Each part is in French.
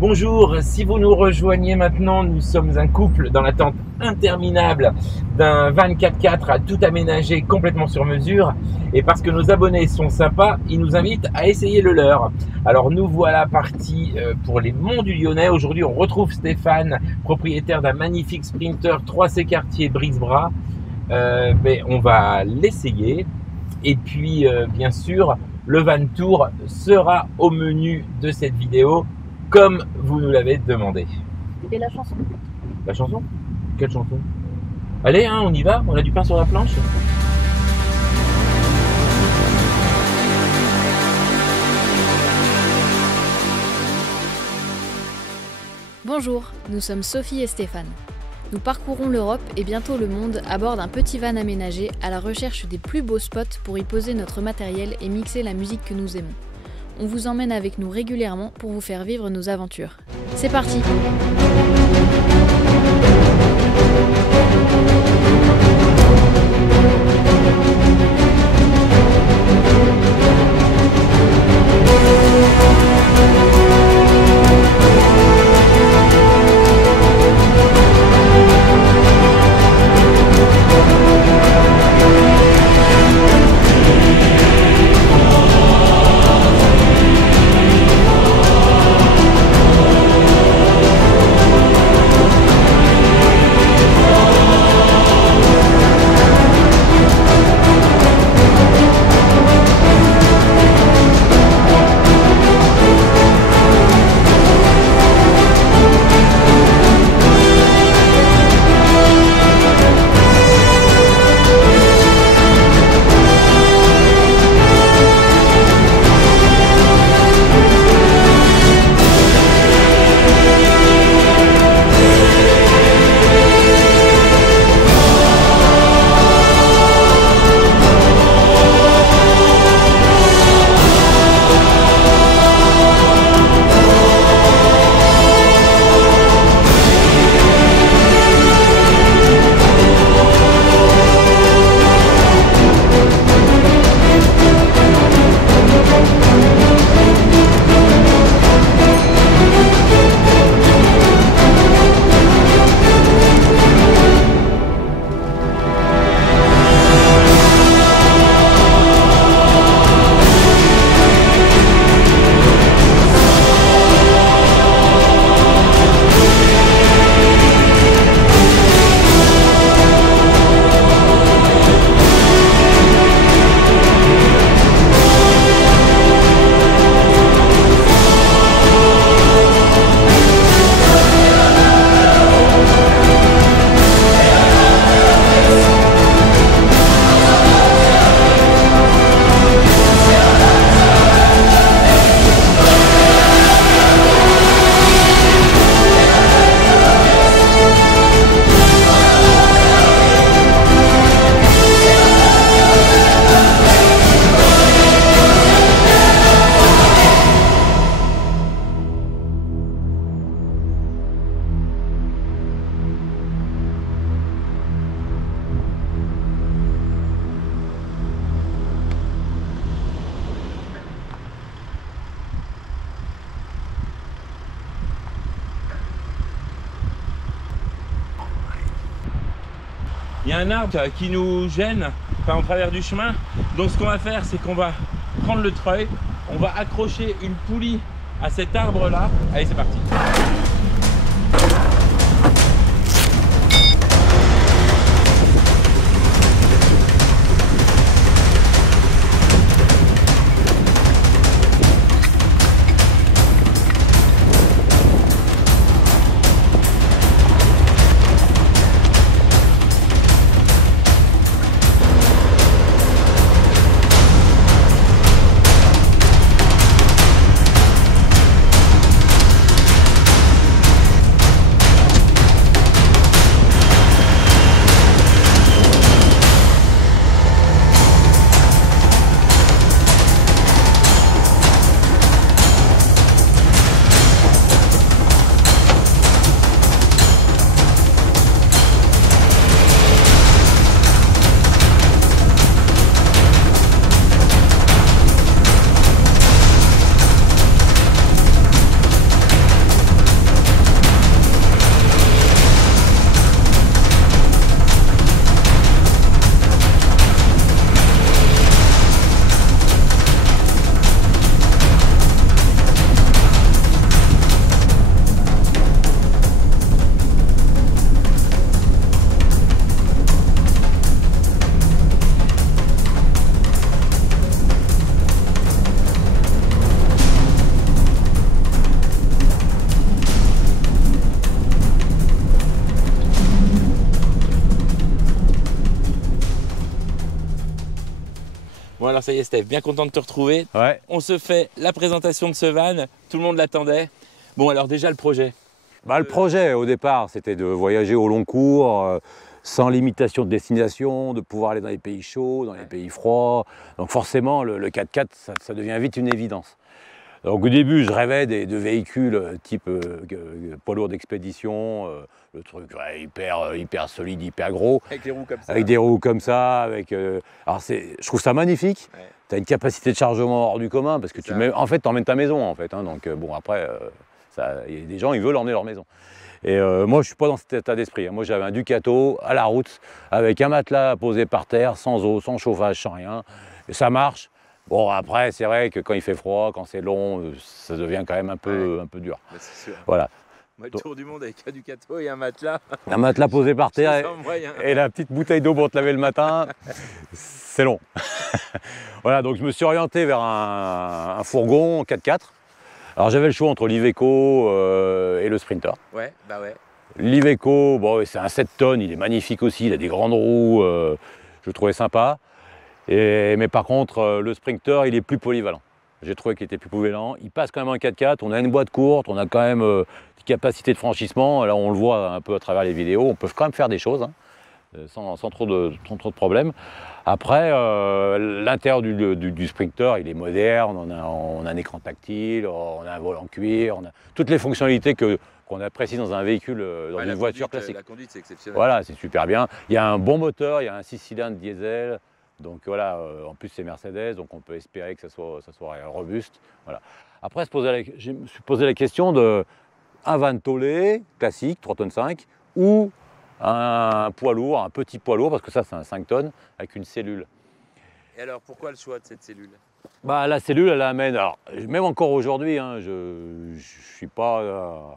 Bonjour, si vous nous rejoignez maintenant, nous sommes un couple dans l'attente interminable d'un van 4x4 à tout aménager complètement sur mesure. Et parce que nos abonnés sont sympas, ils nous invitent à essayer le leur. Alors nous voilà partis pour les Monts du Lyonnais. Aujourd'hui, on retrouve Stéphane, propriétaire d'un magnifique Sprinter 3C quartier Brixbras. Mais on va l'essayer. Et puis, bien sûr, le van tour sera au menu de cette vidéo, comme vous nous l'avez demandé. Et la chanson? La chanson? Quelle chanson? Allez, hein, on y va, on a du pain sur la planche. Bonjour, nous sommes Sophie et Stéphane. Nous parcourons l'Europe et bientôt le monde à bord d'un petit van aménagé à la recherche des plus beaux spots pour y poser notre matériel et mixer la musique que nous aimons. On vous emmène avec nous régulièrement pour vous faire vivre nos aventures. C'est parti! Il y a un arbre qui nous gêne, en travers du chemin. Donc ce qu'on va faire, c'est qu'on va prendre le treuil, on va accrocher une poulie à cet arbre là. Allez, c'est parti. Alors ça y est Steph, bien content de te retrouver. Ouais. On se fait la présentation de ce van, tout le monde l'attendait. Bon alors déjà le projet. Le projet au départ c'était de voyager au long cours, sans limitation de destination, de pouvoir aller dans les pays chauds, dans les pays froids. Donc forcément le 4x4 ça devient vite une évidence. Donc au début je rêvais de véhicules type poids lourd d'expédition, le truc hyper solide, hyper gros. Avec les roues comme ça. Avec des roues comme ça, alors je trouve ça magnifique. Ouais. Tu as une capacité de chargement hors du commun parce que tu emmènes ta maison en fait. Hein, donc bon après, il y a des gens ils veulent emmener leur maison. Et moi je suis pas dans cet état d'esprit. Hein. Moi j'avais un Ducato à la route avec un matelas posé par terre, sans eau, sans chauffage, sans rien. Et ça marche. Bon après c'est vrai que quand il fait froid, quand c'est long, ça devient quand même un peu dur. Bah, c'est sûr. Voilà. Moi, le tour du monde avec un Ducato et un matelas. Un matelas posé par terre et la petite bouteille d'eau pour te laver le matin, c'est long. Voilà, donc je me suis orienté vers un fourgon 4x4. Alors j'avais le choix entre l'Iveco et le Sprinter. Ouais, bah ouais. L'Iveco, bon, c'est un 7 tonnes, il est magnifique aussi, il a des grandes roues, je le trouvais sympa. Mais par contre, le Sprinter, il est plus polyvalent. J'ai trouvé qu'il était plus polyvalent. Il passe quand même en 4x4, on a une boîte courte, on a quand même des capacités de franchissement. Là, on le voit un peu à travers les vidéos, on peut quand même faire des choses hein, sans trop de problèmes. Après, l'intérieur du Sprinter, il est moderne, on a un écran tactile, on a un volant cuir, on a toutes les fonctionnalités qu'on apprécie dans un véhicule, dans une voiture classique. La conduite, c'est exceptionnel. Voilà, c'est super bien. Il y a un bon moteur, il y a un 6 cylindres diesel. Donc voilà, en plus c'est Mercedes, donc on peut espérer que ça soit robuste. Voilà. Après, je me suis posé la question de un van tolé classique, 3 tonnes 5, ou un poids lourd, un petit poids lourd, parce que ça c'est un 5 tonnes, avec une cellule. Et alors, pourquoi le choix de cette cellule? La cellule, elle amène, alors, même encore aujourd'hui, hein, je ne suis pas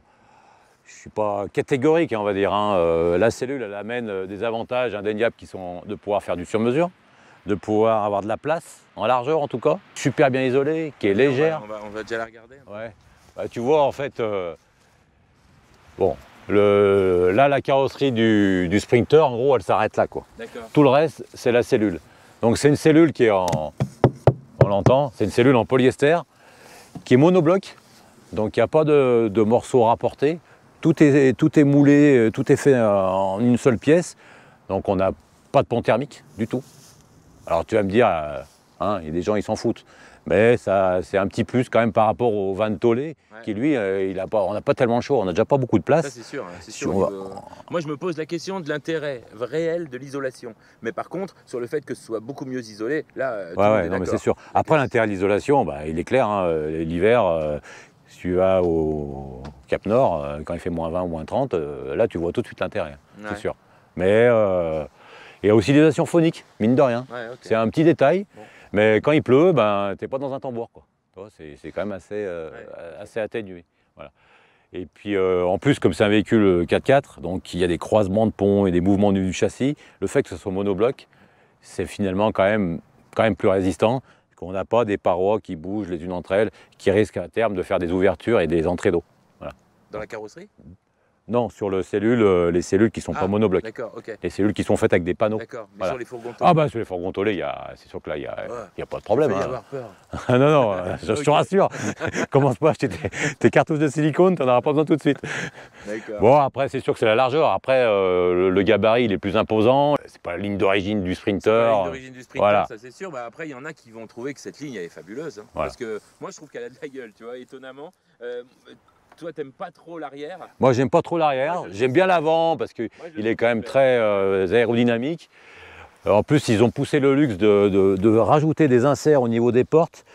catégorique, hein, on va dire. Hein. La cellule, elle amène des avantages indéniables qui sont de pouvoir faire du sur-mesure, de pouvoir avoir de la place, en largeur en tout cas, super bien isolée, qui est légère. On va déjà la regarder. Ouais. Tu vois en fait, là la carrosserie du Sprinter, en gros elle s'arrête là quoi. Tout le reste c'est la cellule. Donc c'est une cellule qui est on l'entend, c'est une cellule en polyester, qui est monobloc, donc il n'y a pas de morceaux rapportés. Tout est moulé, tout est fait en une seule pièce, donc on n'a pas de pont thermique du tout. Alors tu vas me dire, il y a des gens ils s'en foutent, mais c'est un petit plus quand même par rapport au van tolé, qui lui, on n'a pas tellement le choix, on n'a déjà pas beaucoup de place. Ça c'est sûr, c'est sûr. Moi je me pose la question de l'intérêt réel de l'isolation, mais par contre sur le fait que ce soit beaucoup mieux isolé, là tout le monde est d'accord. C'est sûr. Après l'intérêt de l'isolation, il est clair, hein, l'hiver, si tu vas au Cap Nord, quand il fait moins 20 ou moins 30, là tu vois tout de suite l'intérêt, c'est sûr. Mais il y a aussi des stations phoniques, mine de rien. Ouais, okay. C'est un petit détail, mais quand il pleut, t'es pas dans un tambour, quoi. C'est quand même assez atténué. Voilà. Et puis en plus, comme c'est un véhicule 4x4, donc il y a des croisements de ponts et des mouvements du châssis, le fait que ce soit monobloc, c'est finalement quand même plus résistant, qu'on n'a pas des parois qui bougent les unes entre elles, qui risquent à terme de faire des ouvertures et des entrées d'eau. Voilà. Dans la carrosserie? Non, sur les cellules qui ne sont pas monoblocs. D'accord, ok. Les cellules qui sont faites avec des panneaux. D'accord, mais sur les fourgons tolés. Sur les fourgons tolés, c'est sûr que là, il n'y a pas de problème. Il faut y avoir peur. Non, je te rassure. Commence pas à acheter tes cartouches de silicone, tu n'en auras pas besoin tout de suite. Bon, après, c'est sûr que c'est la largeur. Après, le gabarit, il est plus imposant. C'est pas la ligne d'origine du Sprinter. La ligne d'origine du Sprinter, ça c'est sûr. Après, il y en a qui vont trouver que cette ligne, elle est fabuleuse. Hein, parce que moi, je trouve qu'elle a de la gueule, tu vois, étonnamment. Toi, t'aimes pas trop l'arrière? Moi, j'aime pas trop l'arrière. J'aime bien l'avant parce qu'il est quand même très aérodynamique. En plus, ils ont poussé le luxe de rajouter des inserts au niveau des portes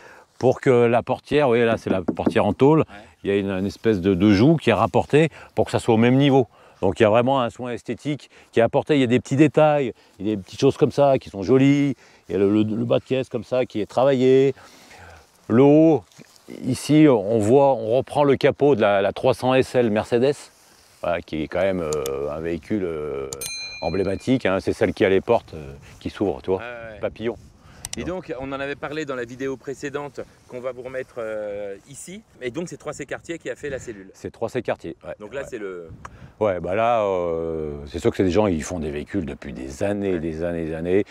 pour que la portière, vous voyez là, c'est la portière en tôle. Il y a une espèce de joue qui est rapportée pour que ça soit au même niveau. Donc il y a vraiment un soin esthétique qui est apporté. Il y a des petits détails, il y a des petites choses comme ça qui sont jolies. Il y a le bas de caisse comme ça qui est travaillé. Le haut. Ici, on reprend le capot de la 300 SL Mercedes, qui est quand même un véhicule emblématique. Hein. C'est celle qui a les portes qui s'ouvrent, tu vois, papillon. Et donc, on en avait parlé dans la vidéo précédente qu'on va vous remettre ici. Et donc, c'est 3C Cartier qui a fait la cellule. C'est 3C Cartier, Donc là, c'est le Ouais, bah là, c'est sûr que c'est des gens, ils font des véhicules depuis des années, des années.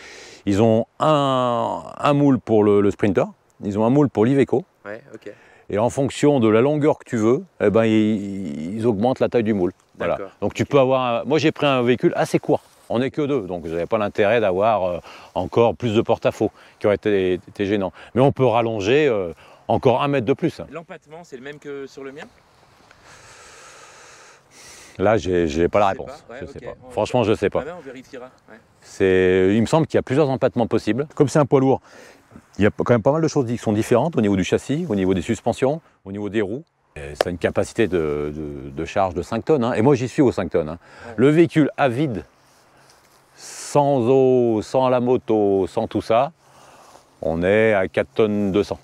Ils ont un moule pour le Sprinter, ils ont un moule pour l'Iveco. Ouais, ok. Et en fonction de la longueur que tu veux, eh ben, ils augmentent la taille du moule. Voilà. Donc tu peux avoir... Moi j'ai pris un véhicule assez court, on n'est que deux, donc je n'avais pas l'intérêt d'avoir encore plus de porte-à-faux, qui aurait été gênant. Mais on peut rallonger encore 1 mètre de plus. L'empattement, c'est le même que sur le mien? Là, j'ai pas la réponse. Ouais, je sais okay. pas. Franchement, je sais pas. Ah ben, on vérifiera. Ouais. Il me semble qu'il y a plusieurs empattements possibles. Comme c'est un poids lourd, il y a quand même pas mal de choses qui sont différentes au niveau du châssis, au niveau des suspensions, au niveau des roues. Ça a une capacité de charge de 5 tonnes. Hein. Et moi, j'y suis aux 5 tonnes. Hein. Ouais. Le véhicule à vide, sans eau, sans la moto, sans tout ça, on est à 4 tonnes 200.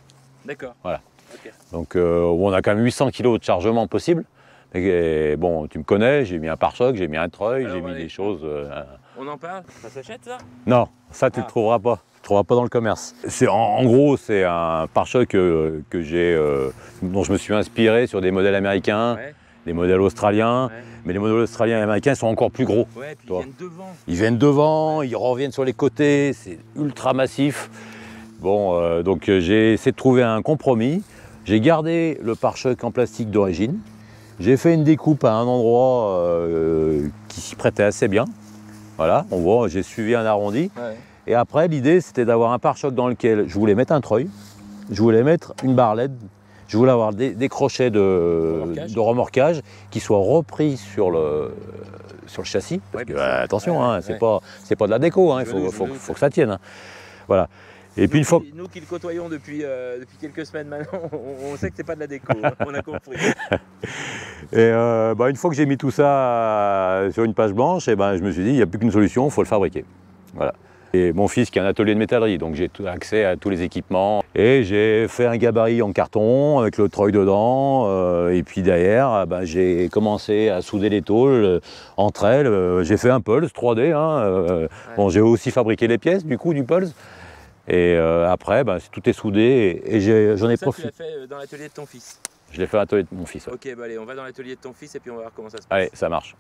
D'accord. Voilà. Okay. Donc, on a quand même 800 kg de chargement possible. Et bon, tu me connais, j'ai mis un pare-choc, j'ai mis un treuil, j'ai mis des choses... On en parle? Ça s'achète ça? Non, ça tu ne le trouveras pas. Tu ne trouveras pas dans le commerce. En gros, c'est un pare-choc dont je me suis inspiré sur des modèles américains, des modèles australiens. Mais les modèles australiens et américains sont encore plus gros. Ouais, puis ils viennent devant. Ils viennent devant, ils reviennent sur les côtés, c'est ultra massif. Bon, donc j'ai essayé de trouver un compromis. J'ai gardé le pare-choc en plastique d'origine. J'ai fait une découpe à un endroit qui s'y prêtait assez bien. Voilà, on voit, j'ai suivi un arrondi. Ouais. Et après, l'idée, c'était d'avoir un pare-choc dans lequel je voulais mettre un treuil, je voulais mettre une barre LED, je voulais avoir des crochets de remorquage qui soient repris sur le châssis. Parce que, attention, hein, c'est pas de la déco, hein, il faut que ça tienne. Hein. Voilà. Et puis nous qui le côtoyons depuis quelques semaines maintenant, on sait que c'est pas de la déco, hein, on a compris. Et une fois que j'ai mis tout ça sur une page blanche, et je me suis dit, il n'y a plus qu'une solution, il faut le fabriquer. Voilà. Et mon fils qui a un atelier de métallerie, donc j'ai accès à tous les équipements. Et j'ai fait un gabarit en carton avec le treuil dedans. Et puis derrière, j'ai commencé à souder les tôles entre elles. J'ai fait un Pulse 3D. Hein, bon, j'ai aussi fabriqué les pièces du Pulse. Et après, tout est soudé et j'en ai profité. Tu l'as fait dans l'atelier de ton fils? Je l'ai fait à l'atelier de mon fils. Ouais. Ok, allez, on va dans l'atelier de ton fils et puis on va voir comment ça se passe. Allez, ça marche.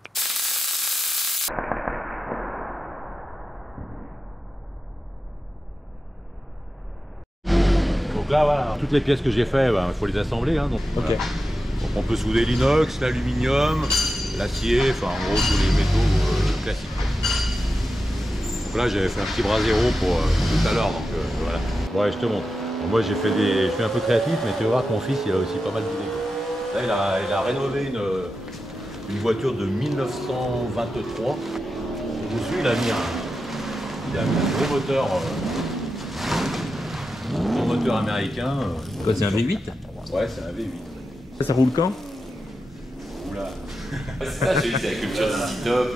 Donc là, voilà, toutes les pièces que j'ai faites, il faut les assembler. Hein, donc, okay. Donc on peut souder l'inox, l'aluminium, l'acier, enfin en gros tous les métaux classiques. Donc là j'avais fait un petit bras zéro pour tout à l'heure, donc voilà. Ouais, je te montre. Donc, moi je suis un peu créatif, mais tu vas voir que mon fils il a aussi pas mal d'idées. Là il a rénové une voiture de 1923. Dessus il a mis un gros moteur, un moteur américain. C'est un V8? Ouais, c'est un V8. Ça roule quand? Oula. C'est ça, j'ai eu la culture City Top,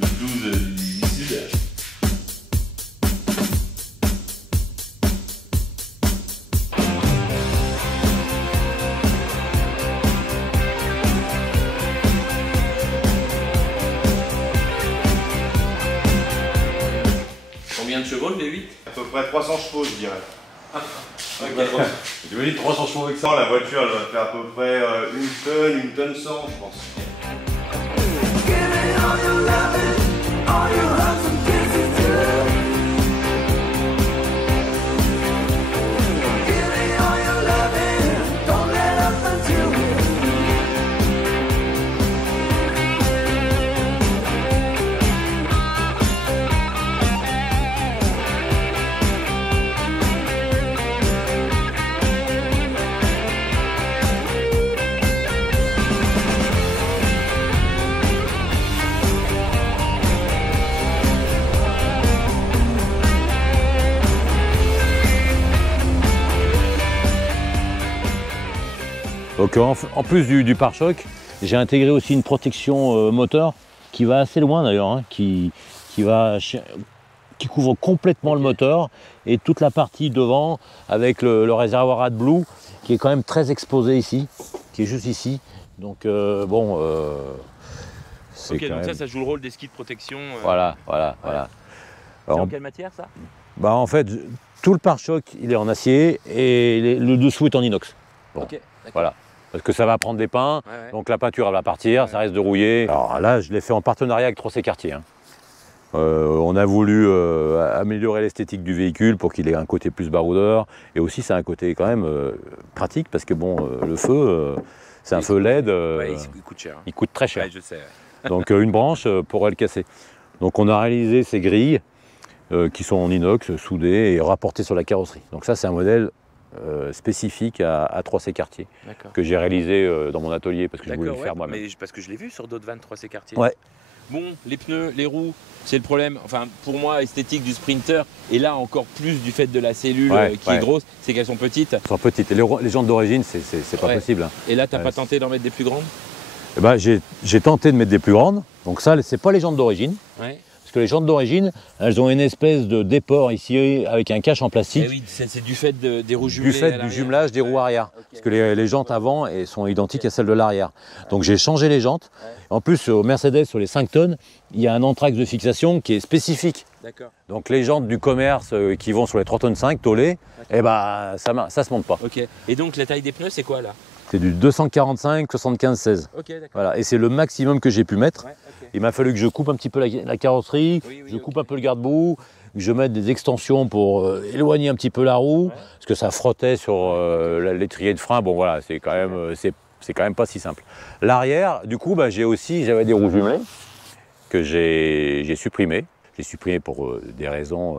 le blues du sud. Combien de chevaux le V8? À peu près 300 chevaux, je dirais. Okay. Tu me dis 300 chevaux avec ça? Non, la voiture elle va faire à peu près 1 tonne 100, je pense. Donc en plus du pare-choc, j'ai intégré aussi une protection moteur qui va assez loin d'ailleurs, hein, qui couvre complètement le moteur et toute la partie devant avec le réservoir AdBlue qui est quand même très exposé ici, qui est juste ici. Donc bon, c'est ok, quand donc même... ça joue le rôle des skis de protection. Voilà. C'est en quelle matière ça? En fait, tout le pare-choc il est en acier et le dessous est en inox. Bon, ok, voilà. parce que ça va prendre des pins, donc la peinture elle va partir, ça risque de rouiller. Alors là, je l'ai fait en partenariat avec Trocé Cartier. Hein. On a voulu améliorer l'esthétique du véhicule pour qu'il ait un côté plus baroudeur, et aussi c'est un côté quand même pratique, parce que bon, le feu, c'est un feu LED, il coûte cher. Il coûte très cher. Ouais, je sais. Donc une branche pourrait le casser. Donc on a réalisé ces grilles qui sont en inox, soudées et rapportées sur la carrosserie. Donc ça c'est un modèle spécifique à Trocé Cartier, que j'ai réalisé dans mon atelier parce que je voulais le faire moi-même. Parce que je l'ai vu sur d'autres vannes Trocé Cartier. Ouais. Bon, les pneus, les roues, c'est le problème, enfin pour moi, esthétique du Sprinter, et là encore plus du fait de la cellule qui est grosse, c'est qu'elles sont petites. Elles sont petites, et les jantes d'origine, c'est pas possible. Hein. Et là, t'as pas tenté d'en mettre des plus grandes? Eh ben, j'ai tenté de mettre des plus grandes, donc ça, c'est pas les jantes d'origine. Parce que les jantes d'origine, elles ont une espèce de déport ici avec un cache en plastique. Et oui, c'est du fait des roues jumelées. Du fait du jumelage des roues arrière. Parce que les jantes avant sont identiques à celles de l'arrière. Donc j'ai changé les jantes. En plus, au Mercedes, sur les 5 tonnes, il y a un anthrax de fixation qui est spécifique. Donc les jantes du commerce qui vont sur les 3 tonnes 5 tôlées, eh ben, ça se monte pas. Et donc la taille des pneus, c'est quoi là? C'est du 245 75 16. Voilà. Et c'est le maximum que j'ai pu mettre. Il m'a fallu que je coupe un petit peu la carrosserie, je coupe un peu le garde-boue, que je mette des extensions pour éloigner un petit peu la roue, parce que ça frottait sur l'étrier de frein. Bon voilà, c'est quand même pas si simple. L'arrière, du coup, j'avais des roues jumelées que j'ai supprimées. J'ai supprimé pour des raisons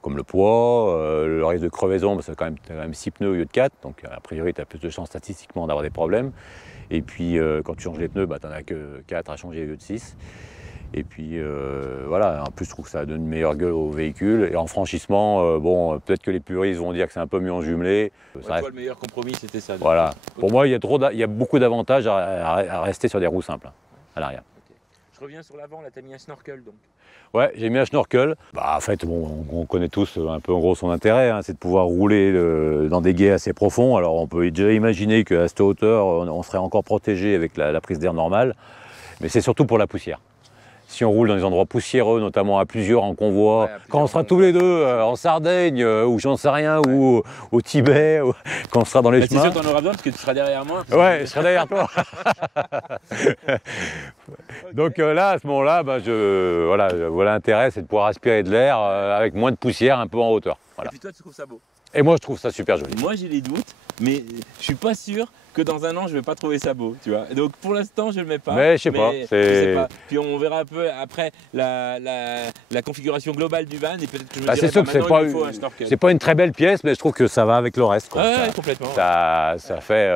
comme le poids, le risque de crevaison, parce que quand même 6 pneus au lieu de 4, donc a priori tu as plus de chances statistiquement d'avoir des problèmes. Et puis quand tu changes les pneus, tu n'en as que 4 à changer au lieu de 6. Et puis voilà, en plus je trouve que ça donne une meilleure gueule au véhicule. Et en franchissement, bon, peut-être que les puristes vont dire que c'est un peu mieux en jumelé. Toi, le meilleur compromis, c'était ça. Voilà. Pour moi, il y a beaucoup d'avantages à rester sur des roues simples, à l'arrière. Je reviens sur l'avant, là tu as mis un snorkel donc. Ouais, j'ai mis un snorkel. En fait, bon, on connaît tous un peu en gros son intérêt, hein, c'est de pouvoir rouler dans des guets assez profonds. Alors on peut déjà imaginer qu'à cette hauteur, on serait encore protégé avec la prise d'air normale, mais c'est surtout pour la poussière. Si on roule dans des endroits poussiéreux, notamment à plusieurs en convoi, quand on sera tous les deux en Sardaigne, ou j'en sais rien, ou au Tibet, quand on sera dans les chemins. C'est sûr que tu en auras besoin parce que tu seras derrière moi. Ouais, je serai derrière toi. Donc là, à ce moment-là, voilà l'intérêt, c'est de pouvoir aspirer de l'air avec moins de poussière, un peu en hauteur. Voilà. Et puis toi, tu trouves ça beau? Et moi, je trouve ça super joli. Moi, j'ai les doutes, mais je suis pas sûr que dans un an, je vais pas trouver ça beau, tu vois. Donc pour l'instant, je le mets pas. Mais je sais pas. Puis on verra un peu après la configuration globale du van et peut-être que je me dirai, c'est sûr que c'est pas une très belle pièce, mais je trouve que ça va avec le reste. Ouais, complètement. Ça fait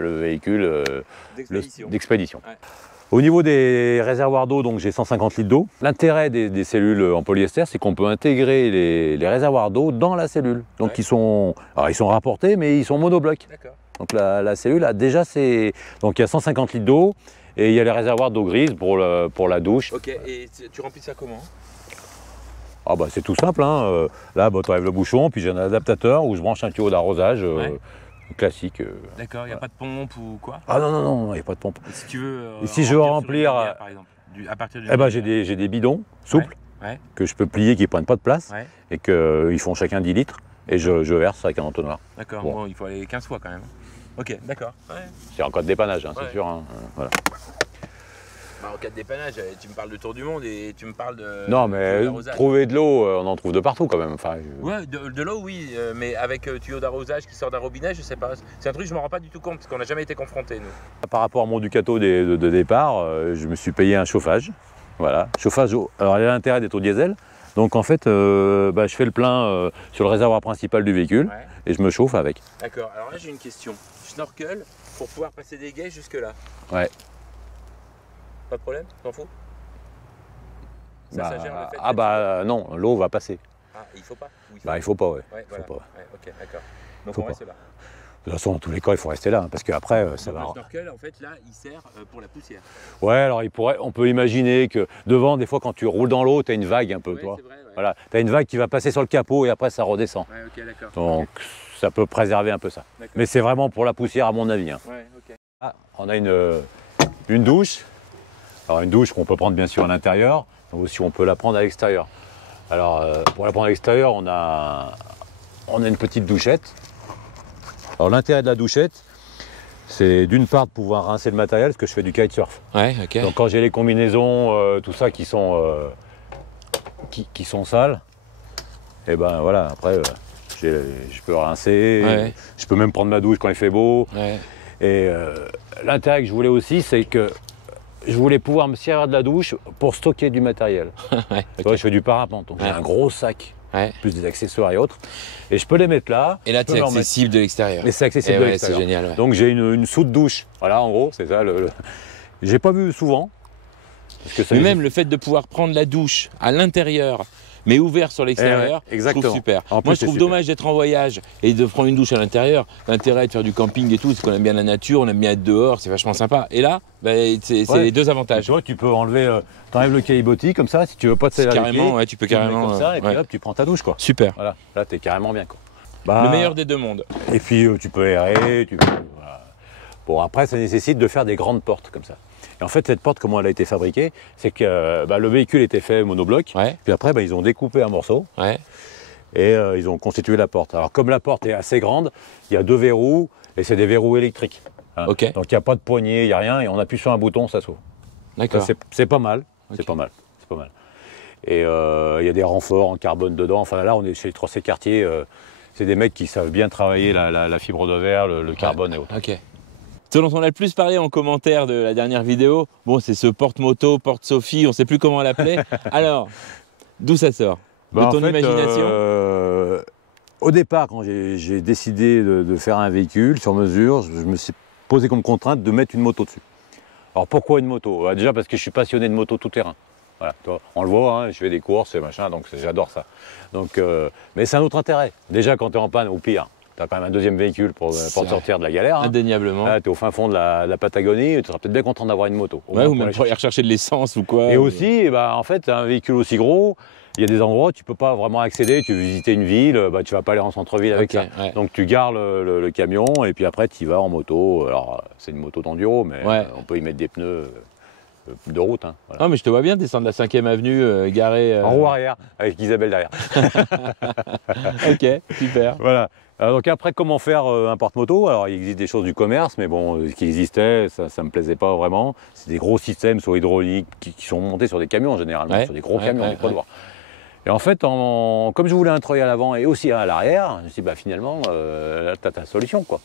le véhicule d'expédition. Ouais. Au niveau des réservoirs d'eau, donc j'ai 150 litres d'eau. L'intérêt des cellules en polyester, c'est qu'on peut intégrer les réservoirs d'eau dans la cellule. Donc ils sont rapportés, mais ils sont monoblocs. Donc la cellule a déjà donc il y a 150 litres d'eau et il y a les réservoirs d'eau grise pour la douche. Ok, et tu remplis ça comment? Ah bah c'est tout simple, hein. Là tu enlèves le bouchon, puis j'ai un adaptateur où je branche un tuyau d'arrosage. Classique. D'accord, il n'y a pas de pompe ou quoi? Ah non, il n'y a pas de pompe. Et si tu veux, si je veux remplir, par exemple, à partir du j'ai des bidons souples que je peux plier qui ne prennent pas de place et qu'ils font chacun 10 litres et je verse avec un entonnoir. D'accord, bon, il faut aller 15 fois quand même. Ok, d'accord. C'est en cas de dépannage, hein, c'est sûr. Hein, voilà. En cas de dépannage, tu me parles de tour du monde et tu me parles de... Non, mais trouver de l'eau, on en trouve de partout quand même. Enfin, ouais, de l'eau, oui, mais avec tuyau d'arrosage qui sort d'un robinet, je sais pas. C'est un truc, je m'en rends pas du tout compte parce qu'on n'a jamais été confrontés, nous. Par rapport à mon Ducato de départ, je me suis payé un chauffage. Voilà, chauffage. Alors, il a l'intérêt d'être au diesel. Donc, en fait, je fais le plein sur le réservoir principal du véhicule et je me chauffe avec. D'accord, alors là, j'ai une question. Snorkel pour pouvoir passer des guets jusque-là. Ouais. Pas de problème? T'en fous? Ça gère le fait non, l'eau va passer. Ah, il faut pas? Il faut pas, ok, d'accord. Donc on reste là. De toute façon, dans tous les cas, il faut rester là, parce qu'après, ça va... Le snorkel, en fait, là, il sert pour la poussière. Ouais, alors on peut imaginer que devant, des fois, quand tu roules dans l'eau, tu as une vague un peu, toi. Vrai, voilà, tu as une vague qui va passer sur le capot et après, ça redescend. Ouais, ok, d'accord. Donc, ça peut préserver un peu ça. Mais c'est vraiment pour la poussière, à mon avis. Hein. Ouais, ok. Ah, on a une douche. Alors une douche qu'on peut prendre bien sûr à l'intérieur, mais aussi on peut la prendre à l'extérieur. Alors pour la prendre à l'extérieur, on a une petite douchette. Alors l'intérêt de la douchette, C'est d'une part de pouvoir rincer le matériel, parce que je fais du kitesurf. Ouais, ok. Donc quand j'ai les combinaisons, tout ça qui sont sales, et ben voilà, après je peux rincer, Ouais. je peux même prendre ma douche quand il fait beau. Ouais. Et l'intérêt que je voulais aussi, c'est que je voulais pouvoir me servir de la douche pour stocker du matériel. Ouais, Tu vois, je fais du parapente, donc j'ai Ouais. un gros sac, Ouais. plus des accessoires et autres, et je peux les mettre là. Et là, je peux c'est leur mettre- accessible de l'extérieur. Et c'est accessible Eh de ouais, l'extérieur. c'est génial. Ouais. Donc j'ai une soute douche. Voilà, en gros, c'est ça. J'ai pas vu souvent. Parce que ça Mais existe. même le fait de pouvoir prendre la douche à l'intérieur, mais ouvert sur l'extérieur, Eh ouais, je exactement. trouve super. En plus, Moi, je c'est trouve super. dommage d'être en voyage et de prendre une douche à l'intérieur. L'intérêt de faire du camping et tout, c'est qu'on aime bien la nature, on aime bien être dehors, c'est vachement sympa. Et là, bah, c'est Ouais. les deux Tu avantages. vois, tu peux enlever, t'enlèves le caillebotis comme ça, si tu veux pas te serrer les Carrément, pieds, ouais, tu peux tu le mets carrément. comme ça, et puis ouais. hop, tu prends ta douche, quoi. Super. Voilà, là, t'es carrément bien, quoi. Bah, Le meilleur des deux mondes. Et puis, tu peux errer, voilà. Bon, après, ça nécessite de faire des grandes portes, comme ça. Et en fait, cette porte, comment elle a été fabriquée, c'est que le véhicule était fait monobloc, Ouais, puis après, ils ont découpé un morceau, ouais. et ils ont constitué la porte. Alors, comme la porte est assez grande, il y a 2 verrous, et c'est des verrous électriques. Hein. Ok. Donc, il n'y a pas de poignée, il n'y a rien, et on appuie sur un bouton, ça s'ouvre. Ça, D'accord. c'est pas mal, Ok. c'est pas mal, c'est pas mal. Et il y a des renforts en carbone dedans. Enfin là, on est chez les 3C Quartier. C'est des mecs qui savent bien travailler la fibre de verre, le carbone et autres. Ok. Ce dont on a le plus parlé en commentaire de la dernière vidéo, bon, c'est ce porte-moto, porte-Sophie, on ne sait plus comment l'appeler. Alors, d'où ça sort? De Bah, en ton fait, imagination? Au départ, quand j'ai décidé de faire un véhicule sur mesure, je me suis posé comme contrainte de mettre une moto dessus. Alors pourquoi une moto? Déjà parce que je suis passionné de moto tout-terrain. Voilà, toi, on le voit, hein, je fais des courses et machin, donc j'adore ça. Donc, mais c'est un autre intérêt. Déjà quand tu es en panne, ou pire, tu as quand même un deuxième véhicule pour te sortir de la galère. Hein. Indéniablement. Tu es au fin fond de la Patagonie, tu seras peut-être bien content d'avoir une moto. Au Ouais, moins ou pour même aller pour aller chercher. rechercher de l'essence ou quoi. Et aussi, en fait, un véhicule aussi gros, il y a des endroits où tu ne peux pas vraiment accéder. Tu veux visiter une ville, tu ne vas pas aller en centre-ville avec Ok, ça. ouais. Donc tu gares le camion et puis après tu y vas en moto. Alors c'est une moto d'enduro, mais Ouais. on peut y mettre des pneus de route. Hein, voilà. Ah, mais je te vois bien descendre la 5e avenue, garée. En roue arrière, avec Isabelle derrière. Ok, super. Voilà. Alors, donc après, comment faire un porte-moto? Alors il existe des choses du commerce, mais bon, ce qui existait, ça ne me plaisait pas vraiment. C'est des gros systèmes sur hydraulique qui sont montés sur des camions généralement, Ouais, sur des gros ouais, camions, ouais, des poids ouais. lourds. Et en fait, comme je voulais un treuil à l'avant et aussi un à l'arrière, je me suis dit, finalement, là, tu as ta solution, quoi.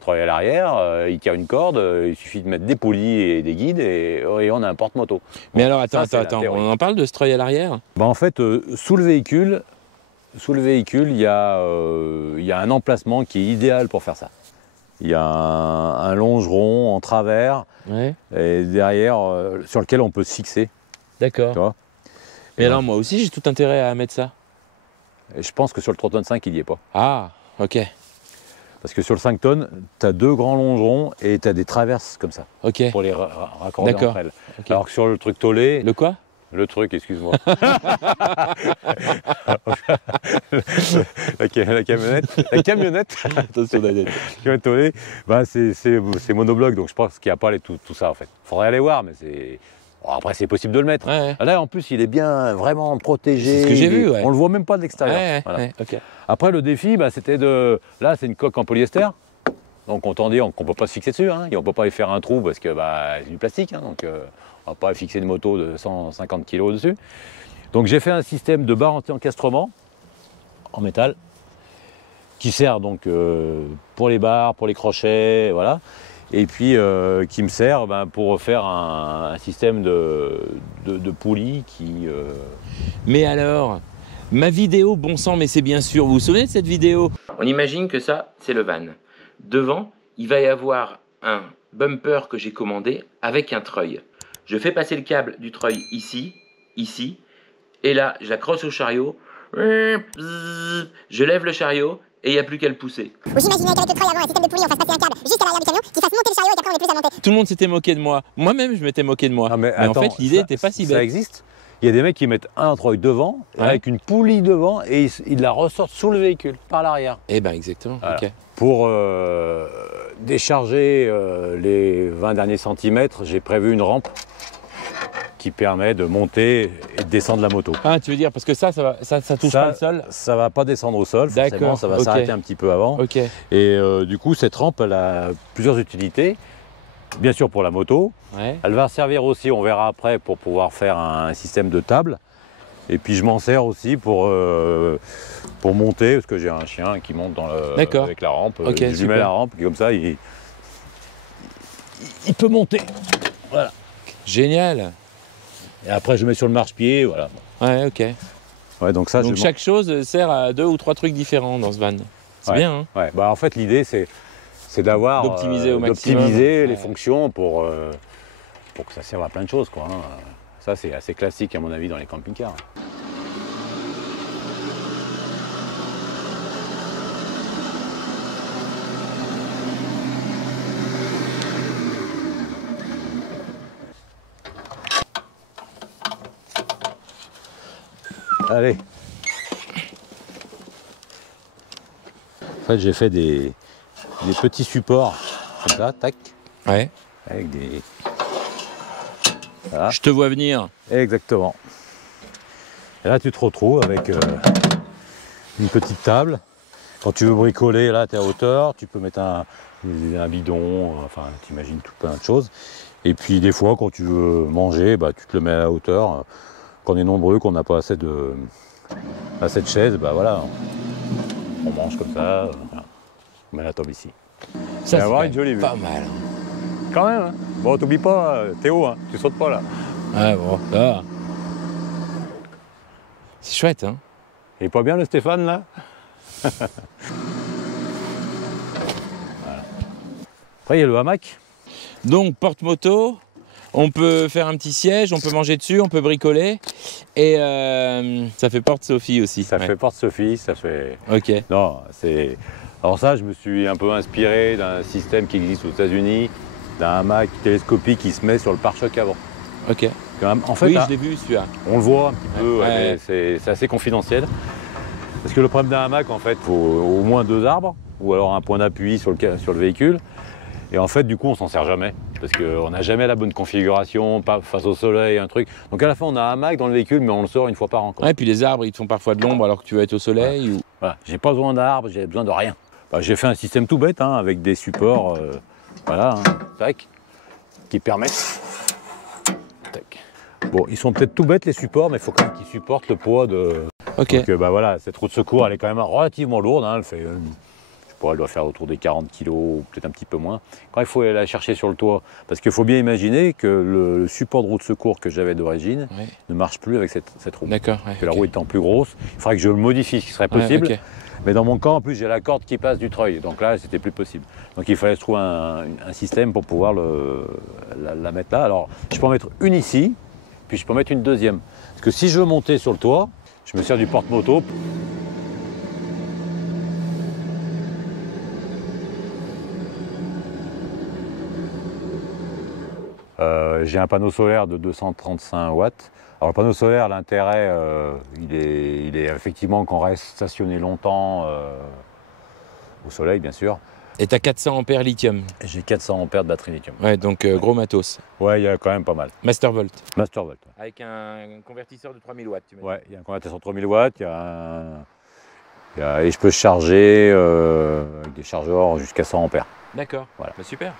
Treuil à l'arrière, il tire une corde, il suffit de mettre des poulies et des guides et on a un porte-moto. Mais alors, ça, c'est la attends, théorie. on en parle de ce treuil à l'arrière? En fait, sous le véhicule, il y a un emplacement qui est idéal pour faire ça. Il y a un longeron en travers Ouais, et derrière sur lequel on peut se fixer. d'accord. Tu vois. Mais alors, moi aussi, j'ai tout intérêt à mettre ça. Et je pense que sur le 3 tonnes 5, il n'y est pas. Ah, ok, Parce que sur le 5 tonnes, tu as 2 grands longerons et tu as des traverses comme ça ok. pour les raccorder D'accord. entre elles. Ok. Alors que sur le truc tolé, Le quoi? le truc, excuse-moi. la camionnette Attention, Daniel. qui va toller, c'est monobloc, donc je pense qu'il n'y a pas tout ça en fait. Faudrait aller voir, mais c'est. Bon, après, c'est possible de le mettre. Ouais, Là, en plus, il est bien vraiment protégé. C'est ce que j'ai vu, ouais. On le voit même pas de l'extérieur. ouais, Voilà. ouais, ok. Après, le défi, c'était de. Là, c'est une coque en polyester. Donc, autant dire qu'on ne peut pas se fixer dessus. Hein, et on ne peut pas y faire un trou parce que c'est du plastique. Hein, donc, on ne va pas fixer une moto de 150 kg dessus. Donc, j'ai fait un système de barre anti-encastrement en métal qui sert donc pour les barres, pour les crochets, voilà. Et puis qui me sert pour faire un système de poulies qui. Mais alors, ma vidéo, bon sang, mais c'est bien sûr. Vous vous souvenez de cette vidéo? On imagine que ça, c'est le van. Devant, il va y avoir un bumper que j'ai commandé avec un treuil. Je fais passer le câble du treuil ici, ici, et là, j'accroche au chariot. Je lève le chariot et il n'y a plus qu'à le pousser. Ou j'imaginais qu'avec le treuil avant un système de poulie, on fasse passer un câble juste à l'arrière du camion, qui fasse monter le chariot et qu'après on ait plus à monter. Tout le monde s'était moqué de moi. Moi-même, je m'étais moqué de moi. Ah, mais en attends, fait, l'idée n'était pas si Ça bête. existe. Il y a des mecs qui mettent un treuil devant, Ouais. avec une poulie devant, et ils la ressortent sous le véhicule, par l'arrière. Eh ben exactement. Voilà. Ok. Pour décharger les 20 derniers centimètres, j'ai prévu une rampe qui permet de monter et de descendre la moto. Ah, tu veux dire, parce que ça touche pas le sol? Ça va pas descendre au sol, forcément, ça va s'arrêter un petit peu avant. Ok. Et du coup, cette rampe, elle a plusieurs utilités. Bien sûr pour la moto. Ouais. Elle va servir aussi, on verra après, pour pouvoir faire un système de table. Et puis je m'en sers aussi pour monter, parce que j'ai un chien qui monte avec la rampe. Okay, je lui mets la rampe, et comme ça, il peut monter. Voilà. Génial. Et après, je mets sur le marchepied, voilà. Ouais, ok. Ouais, donc ça, chaque chose sert à 2 ou 3 trucs différents dans ce van. C'est bien, hein? Ouais. Bah, en fait, l'idée, c'est d'avoir d'optimiser au maximum. D'optimiser les fonctions pour que ça serve à plein de choses, quoi, hein. Ça, c'est assez classique, à mon avis, dans les camping-cars. Allez. En fait, j'ai fait des petits supports, comme ça, tac. Ouais. Avec des... Voilà. Je te vois venir. Exactement. Et là, tu te retrouves avec une petite table. Quand tu veux bricoler, là, tu es à hauteur. Tu peux mettre un bidon, enfin, tu imagines tout plein de choses. Et puis, des fois, quand tu veux manger, bah, tu te le mets à la hauteur. Quand on est nombreux, qu'on n'a pas assez de chaises, bah voilà, on mange comme ça. Voilà. On met la table ici. Ça, va avoir une jolie vue. Pas mal. Quand même, hein. Bon, t'oublies pas, Théo, hein, tu sautes pas là. Ouais, bon, ça va. C'est chouette, hein. Il est pas bien le Stéphane là. Voilà. Après, il y a le hamac. Donc, porte-moto, on peut faire un petit siège, on peut manger dessus, on peut bricoler. Et ça fait porte-Sophie aussi. Ça fait porte-Sophie, ça fait... Ok. Non, c'est... Alors ça, je me suis un peu inspiré d'un système qui existe aux États-Unis, d'un hamac télescopique qui se met sur le pare-choc avant. Ok. En fait, oui, là, je l'ai vu celui-là. on le voit un petit peu, Ouais. mais c'est assez confidentiel. Parce que le problème d'un hamac, en fait, il faut au moins 2 arbres, ou alors un point d'appui sur le véhicule. Et en fait, du coup, on s'en sert jamais. Parce qu'on n'a jamais la bonne configuration, pas face au soleil, un truc. Donc à la fin, on a un hamac dans le véhicule, mais on le sort une fois par an. Ouais, puis les arbres, ils te font parfois de l'ombre alors que tu veux être au soleil. Voilà. Ou... Voilà. J'ai pas besoin d'arbres, j'ai besoin de rien. Bah, j'ai fait un système tout bête, hein, avec des supports, voilà, hein, tac, qui permettent... Tac. Bon, ils sont peut-être tout bêtes les supports, mais il faut quand même qu'ils supportent le poids de... Ok. Donc bah, voilà, cette roue de secours, elle est quand même relativement lourde, hein, elle fait... elle doit faire autour des 40 kg, ou peut-être un petit peu moins. Quand il faut aller la chercher sur le toit, parce qu'il faut bien imaginer que le support de roue de secours que j'avais d'origine ne marche plus avec cette roue. D'accord. Ouais, la roue étant plus grosse, il faudrait que je le modifie, ce qui serait possible. Ouais, okay. Mais dans mon cas, en plus, j'ai la corde qui passe du treuil. Donc là, c'était plus possible. Donc il fallait se trouver un système pour pouvoir la mettre là. Alors, je peux en mettre une ici, puis je peux en mettre une deuxième. Parce que si je veux monter sur le toit, je me sers du porte-moto. J'ai un panneau solaire de 235 watts. Alors le panneau solaire, l'intérêt, il est effectivement qu'on reste stationné longtemps au soleil, bien sûr. Et tu as 400 ampères lithium. J'ai 400 ampères de batterie lithium. Ouais, donc gros matos. Ouais, il y a quand même pas mal. Mastervolt. Mastervolt. Ouais. Avec un convertisseur de 3000 watts, tu m'as dit. Ouais, il y a un convertisseur de 3000 watts, et je peux charger avec des chargeurs jusqu'à 100 ampères. D'accord, voilà. Bah, super.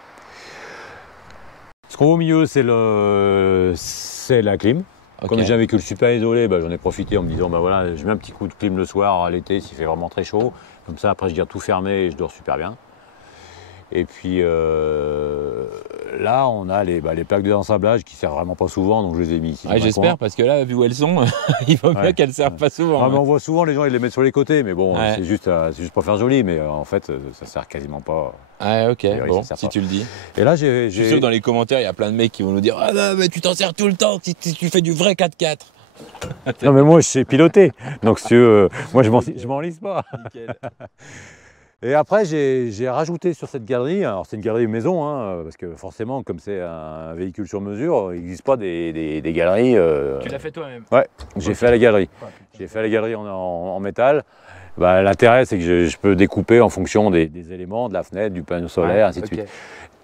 Ce qu'on voit au milieu, c'est la clim. Okay. Comme j'ai un véhicule super isolé, bah, j'en ai profité en me disant, bah, voilà, je mets un petit coup de clim le soir, à l'été, s'il fait vraiment très chaud. Comme ça, après, je garde tout fermé et je dors super bien. Et puis là, on a les plaques de ensablage qui ne servent vraiment pas souvent, donc je les ai mis ici. Ouais, j'espère, parce que là, vu où elles sont, il vaut bien qu'elles ne servent pas souvent. Ah, mais on voit souvent les gens, ils les mettent sur les côtés, mais bon, c'est juste pour faire joli, mais en fait, ça ne sert quasiment pas. Ah, ok, bon, si tu le dis. Et là, je suis sûr que dans les commentaires, il y a plein de mecs qui vont nous dire « Ah non, mais tu t'en sers tout le temps, si tu fais du vrai 4x4 ». Non, mais moi, je sais piloter, donc si tu veux, moi, je m'enlise pas. Nickel. Et après, j'ai rajouté sur cette galerie, alors c'est une galerie maison, hein, parce que forcément, comme c'est un véhicule sur mesure, il n'existe pas des galeries. Tu l'as fait toi-même? Ouais, j'ai fait à la galerie. J'ai fait à la galerie en métal. Bah, l'intérêt, c'est que je peux découper en fonction des éléments, de la fenêtre, du panneau solaire, ainsi de suite.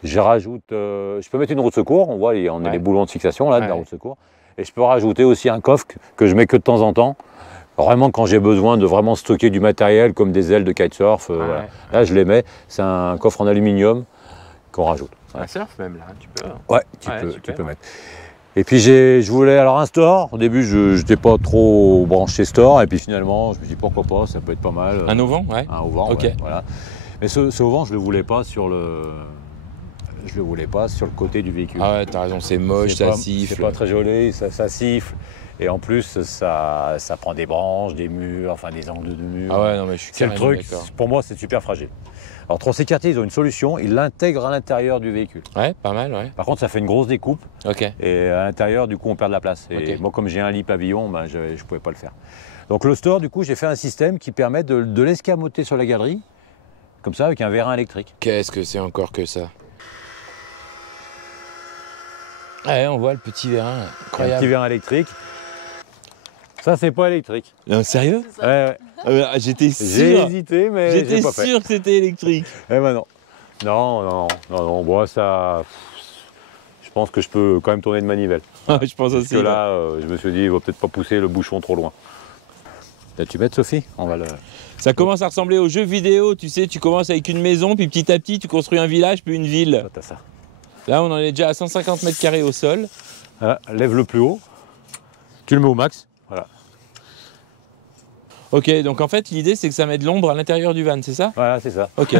Je rajoute, je peux mettre une roue de secours, on voit, on a les boulons de fixation là, de la roue de secours. Et je peux rajouter aussi un coffre que je mets que de temps en temps. Vraiment quand j'ai besoin de vraiment stocker du matériel comme des ailes de kitesurf. Voilà. Là je les mets. C'est un coffre en aluminium qu'on rajoute. Un surf même là, tu peux. Ouais, tu peux mettre. Et puis je voulais alors un store. Au début je n'étais pas trop branché store. Et puis finalement je me dis pourquoi pas, ça peut être pas mal. Un auvent, ouais. Un auvent, Ok. ouais, voilà. Mais ce auvent je le voulais pas sur le. Je le voulais pas sur le côté du véhicule. Ah ouais, t'as raison, c'est moche, ça siffle. C'est pas très joli, ça siffle. Et en plus, ça prend des branches, des murs, enfin des angles de murs. Ah ouais, non mais je suis C'est le carrément truc, d'accord. pour moi, c'est super fragile. Alors Trans-Écarté, ils ont une solution, ils l'intègrent à l'intérieur du véhicule. Ouais, pas mal, ouais. Par contre, ça fait une grosse découpe. Ok. Et à l'intérieur, du coup, on perd de la place. Et Ok. moi, comme j'ai un lit pavillon, ben, je ne pouvais pas le faire. Donc le store, du coup, j'ai fait un système qui permet de l'escamoter sur la galerie, comme ça, avec un vérin électrique. Qu'est-ce que c'est encore que ça? Ouais, on voit le petit vérin, Un incroyable. petit vérin électrique. Ça, c'est pas électrique. Non, sérieux? Ouais. J'étais J'ai sûr. hésité, mais j'ai J'étais pas fait. sûr que c'était électrique. Eh ben non. Non, bon, ça... Je pense que je peux quand même tourner de manivelle. Je pense Parce aussi. que là, je me suis dit, il va peut-être pas pousser le bouchon trop loin. Là, tu m'aides, Sophie? On va le... Ça commence à ressembler aux jeux vidéo, tu sais, tu commences avec une maison, puis petit à petit, tu construis un village, puis une ville. Ah, t'as ça. Là, on en est déjà à 150 mètres carrés au sol. Voilà, lève-le plus haut. Tu le mets au max. Voilà. Ok, donc en fait, l'idée, c'est que ça met de l'ombre à l'intérieur du van, c'est ça? Voilà, c'est ça. Ok,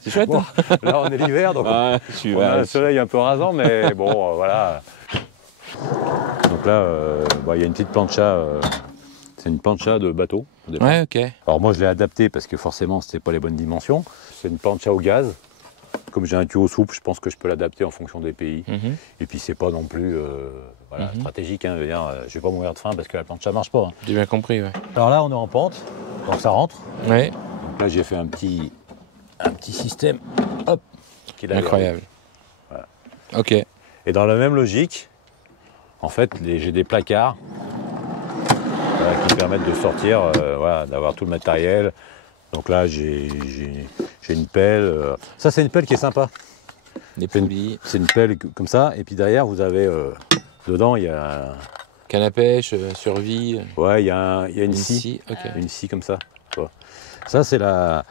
c'est chouette. Bon, Hein. là, on est l'hiver, donc Ah, je suis on a un vache. soleil un peu rasant, mais bon, voilà. Donc là, il y a une petite plancha. C'est une plancha de bateau. Au départ. Ouais, ok. Alors moi, je l'ai adapté parce que forcément, c'était pas les bonnes dimensions. C'est une plancha au gaz. Comme j'ai un tuyau souple, je pense que je peux l'adapter en fonction des pays. Mhm. Et puis, c'est pas non plus stratégique. Hein, je veux dire, je vais pas mourir de faim parce que la plancha marche pas. Hein. J'ai bien compris, ouais. Alors là, on est en pente, donc ça rentre. Ouais, Donc là, j'ai fait un petit système. Hop, qui est là. incroyable. Voilà. Ok. Et dans la même logique, en fait, j'ai des placards qui permettent de sortir, d'avoir tout le matériel. Donc là, j'ai une pelle. Ça, c'est une pelle qui est sympa. Des poulies, C'est une pelle comme ça. Et puis derrière, vous avez dedans, il y a, canne à pêche, survie, il y a une scie. scie. Ok. Une scie comme ça. Tu vois. Ça, c'est la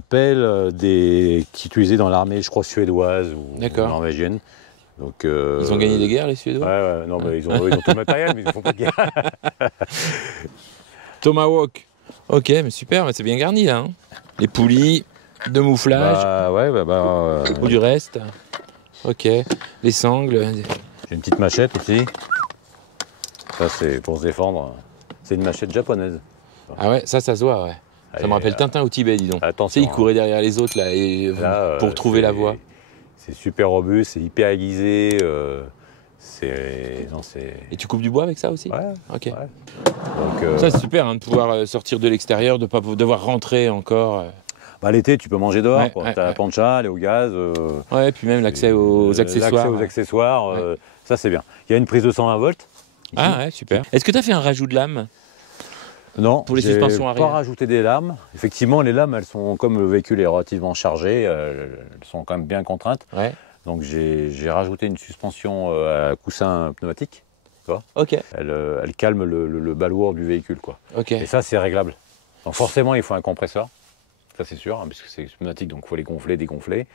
pelle qui est utilisée dans l'armée, je crois, suédoise ou norvégienne. Donc, Ils ont gagné des guerres, les Suédois? Ouais, non, mais ils ont tout le matériel, mais ils ne font pas de guerre. Tomahawk. Ok, mais super, mais c'est bien garni là. Hein. Les poulies, de mouflage, ou du reste. Ok, les sangles. J'ai une petite machette aussi. Ça, c'est pour se défendre. C'est une machette japonaise. Ah ouais, ça se voit, ouais. Ça me rappelle Tintin au Tibet, dis donc. Attention. Tu sais, il courait derrière les autres là, pour trouver la voie. C'est super robuste, c'est hyper aiguisé. Et tu coupes du bois avec ça aussi? Ouais. Ok. Ouais. Donc, Ça, c'est super hein, de pouvoir sortir de l'extérieur, de ne pas devoir rentrer encore. L'été, tu peux manger dehors. Ouais, T'as la plancha, elle est au gaz. Ouais, puis même l'accès aux accessoires. L'accès aux accessoires, ça c'est bien. Il y a une prise de 120 volts. Ici. Ah ouais, super. Est-ce que tu as fait un rajout de lame? Non, pour les j'ai suspensions pas arrière. rajouté des lames. Effectivement, les lames, elles sont, comme le véhicule est relativement chargé, elles sont quand même bien contraintes. Ouais. Donc j'ai rajouté une suspension à coussin pneumatique. Tu vois, Ok. elle calme le balourd du véhicule, quoi. Ok. Et ça, c'est réglable. Donc forcément, il faut un compresseur. Ça, c'est sûr, hein, puisque c'est pneumatique, donc il faut les gonfler, dégonfler.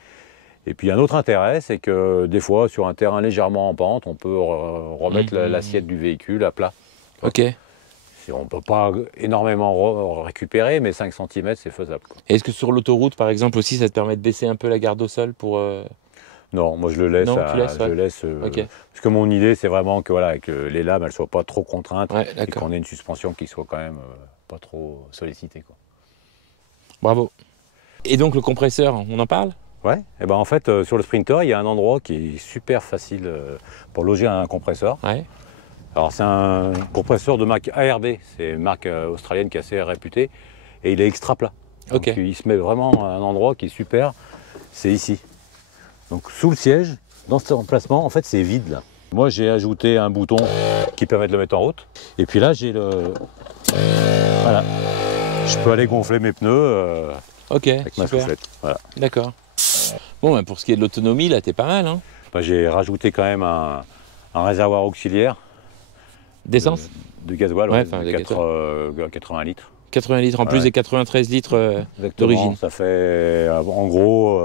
Et puis un autre intérêt, c'est que des fois, sur un terrain légèrement en pente, on peut remettre l'assiette du véhicule à plat. Ok. On ne peut pas énormément récupérer, mais 5 cm, c'est faisable, quoi. Est-ce que sur l'autoroute, par exemple, aussi, ça te permet de baisser un peu la garde au sol pour... Non, moi je le laisse. Non, tu laisses, ouais. Je laisse. Ok. Parce que mon idée, c'est vraiment que les lames, elles soient pas trop contraintes Ouais, et d'accord. qu'on ait une suspension qui soit quand même pas trop sollicitée, quoi. Bravo. Et donc le compresseur, on en parle? Ouais. Et ben en fait, sur le Sprinter, il y a un endroit qui est super facile pour loger un compresseur. Ouais. Alors c'est un compresseur de marque ARB, c'est une marque australienne qui est assez réputée, et il est extra plat. Donc, Ok. il se met vraiment à un endroit qui est super, c'est ici. Donc sous le siège, dans cet emplacement, en fait c'est vide là. Moi j'ai ajouté un bouton qui permet de le mettre en route, et puis là j'ai le... Voilà. Je peux aller gonfler mes pneus Ok, avec ma super. soufflette. Voilà. D'accord. Bon, pour ce qui est de l'autonomie, là, t'es pas mal, hein? J'ai rajouté quand même un Un réservoir auxiliaire. D'essence De gasoil, Ouais, ouais, enfin, de de 80 litres. 80 litres en plus Ouais. des 93 litres Exactement, d'origine. ça fait en gros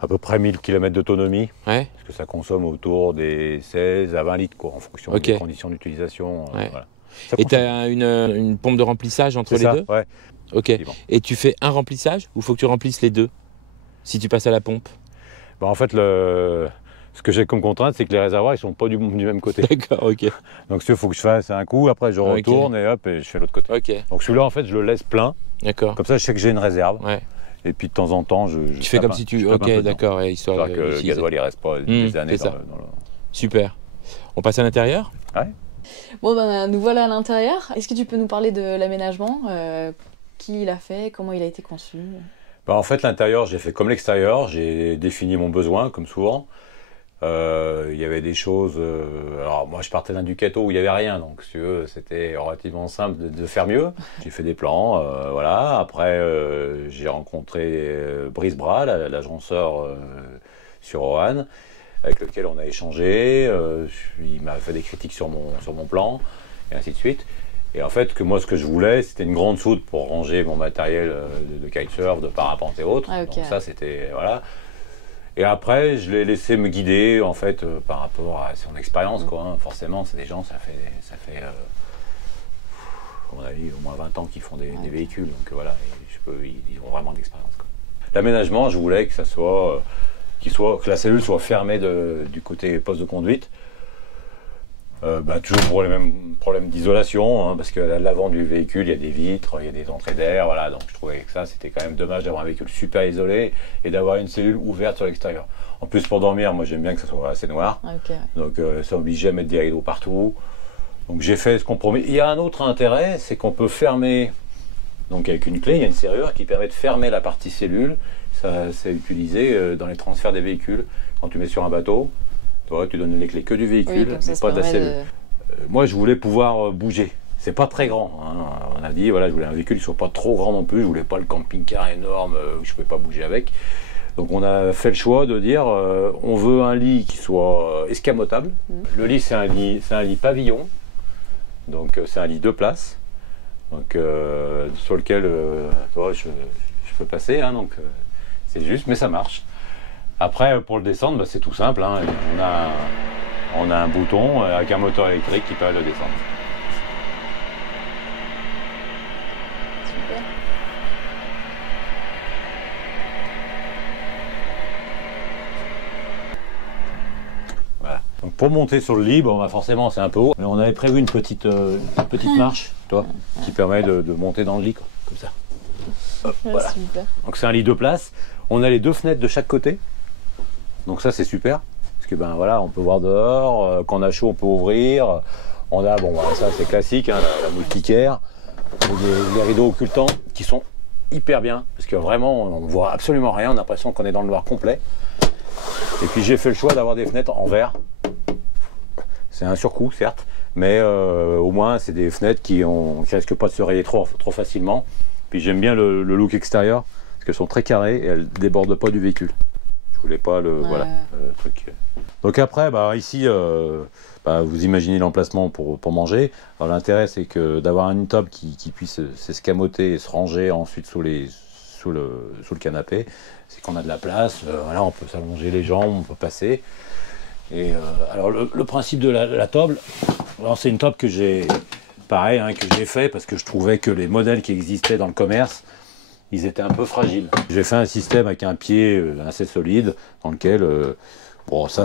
à peu près 1000 km d'autonomie, Ouais. parce que ça consomme autour des 16 à 20 litres, quoi, en fonction Ok. des conditions d'utilisation. Ouais. Voilà. Ça Et tu consomme. as une pompe de remplissage entre C'est les ça, deux? ouais. Ok. Effectivement. Et tu fais un remplissage ou faut que tu remplisses les deux si tu passes à la pompe? Bah, en fait, ce que j'ai comme contrainte, c'est que les réservoirs, ils sont pas du même côté. D'accord, ok. Donc, il faut que je fasse un coup, après je Ok. retourne et hop, et je fais l'autre côté. Ok, Donc, celui-là, en fait, je le laisse plein. d'accord. Comme ça, je sais que j'ai une réserve. Ouais. Et puis, de temps en temps, je Tu fais tape comme un- si tu. je tape un Ok, peu dedans. d'accord, ouais, histoire Histoire que le d'utiliser. gasoil, il reste pas des années c'est ça. dans le... Super. On passe à l'intérieur? Bon, ben, nous voilà à l'intérieur. Est-ce que tu peux nous parler de l'aménagement? Qui l'a fait? Comment il a été conçu? Bah, en fait, l'intérieur, j'ai fait comme l'extérieur. J'ai défini mon besoin, comme souvent. Il y avait des choses... alors, moi, je partais d'un Ducato où il n'y avait rien. Donc, si tu veux, c'était relativement simple de faire mieux. J'ai fait des plans, voilà. Après, j'ai rencontré Brice Bras, l'agenceur sur Roanne, avec lequel on a échangé. Il m'a fait des critiques sur mon plan, et ainsi de suite. Et en fait, ce que je voulais, c'était une grande soute pour ranger mon matériel de kitesurf, de parapente et autres. Ah, ok. Donc ça, c'était... Voilà. Et après, je l'ai laissé me guider, en fait, par rapport à son expérience, quoi. Hein. Forcément, c'est des gens, ça fait à mon avis, au moins 20 ans qu'ils font des véhicules. Donc voilà, et ils ont vraiment de l'expérience, quoi. L'aménagement, je voulais que ça soit... que la cellule soit fermée du côté poste de conduite. Toujours pour les mêmes problèmes d'isolation, hein, parce qu'à l'avant du véhicule, il y a des vitres, il y a des entrées d'air, voilà, donc je trouvais que ça, c'était quand même dommage d'avoir un véhicule super isolé et d'avoir une cellule ouverte sur l'extérieur. En plus, pour dormir, moi j'aime bien que ça soit assez noir, Ah, ok. donc ça obligeait à mettre des rideaux partout. Donc j'ai fait ce compromis. Il y a un autre intérêt, c'est qu'on peut fermer, donc avec une clé, il y a une serrure qui permet de fermer la partie cellule. Ça, c'est utilisé dans les transferts des véhicules. Quand tu mets sur un bateau, toi, tu donnes les clés que du véhicule, Oui, comme ça, mais ça pas de la permet cellule. Moi, je voulais pouvoir bouger. C'est pas très grand, hein. On a dit, voilà, je voulais un véhicule qui soit pas trop grand non plus. Je voulais pas le camping-car énorme où je pouvais pas bouger avec. Donc, on a fait le choix de dire, on veut un lit qui soit escamotable. Le lit, c'est un lit pavillon. Donc, c'est un lit 2 places. Donc, sur lequel, toi, je peux passer. Hein, donc, c'est juste, mais ça marche. Après, pour le descendre, c'est tout simple. Hein. On a un bouton avec un moteur électrique qui permet de le descendre. Super. Voilà. Donc pour monter sur le lit, forcément c'est un peu haut. Mais on avait prévu une petite marche, toi, qui permet de monter dans le lit, quoi, comme ça. Hop, Ouais, voilà. super. Donc c'est un lit 2 places. On a les 2 fenêtres de chaque côté. Donc ça c'est super. Parce que voilà, on peut voir dehors. Quand on a chaud, on peut ouvrir. On a, ça c'est classique, hein, la moustiquaire. Les rideaux occultants qui sont hyper bien. Parce que vraiment, on voit absolument rien. On a l'impression qu'on est dans le noir complet. Et puis j'ai fait le choix d'avoir des fenêtres en verre. C'est un surcoût, certes. Mais au moins, c'est des fenêtres qui risquent pas de se rayer trop facilement. Puis j'aime bien le look extérieur. Parce qu'elles sont très carrées et elles ne débordent pas du véhicule. Je voulais pas le truc. Donc après, ici, vous imaginez l'emplacement pour manger. Alors l'intérêt, c'est que d'avoir une table qui puisse s'escamoter et se ranger ensuite sous le canapé. C'est qu'on a de la place. On peut s'allonger les jambes, on peut passer. Et alors le principe de la table, c'est une table que j'ai fait parce que je trouvais que les modèles qui existaient dans le commerce, ils étaient un peu fragiles. J'ai fait un système avec un pied assez solide dans lequel, ça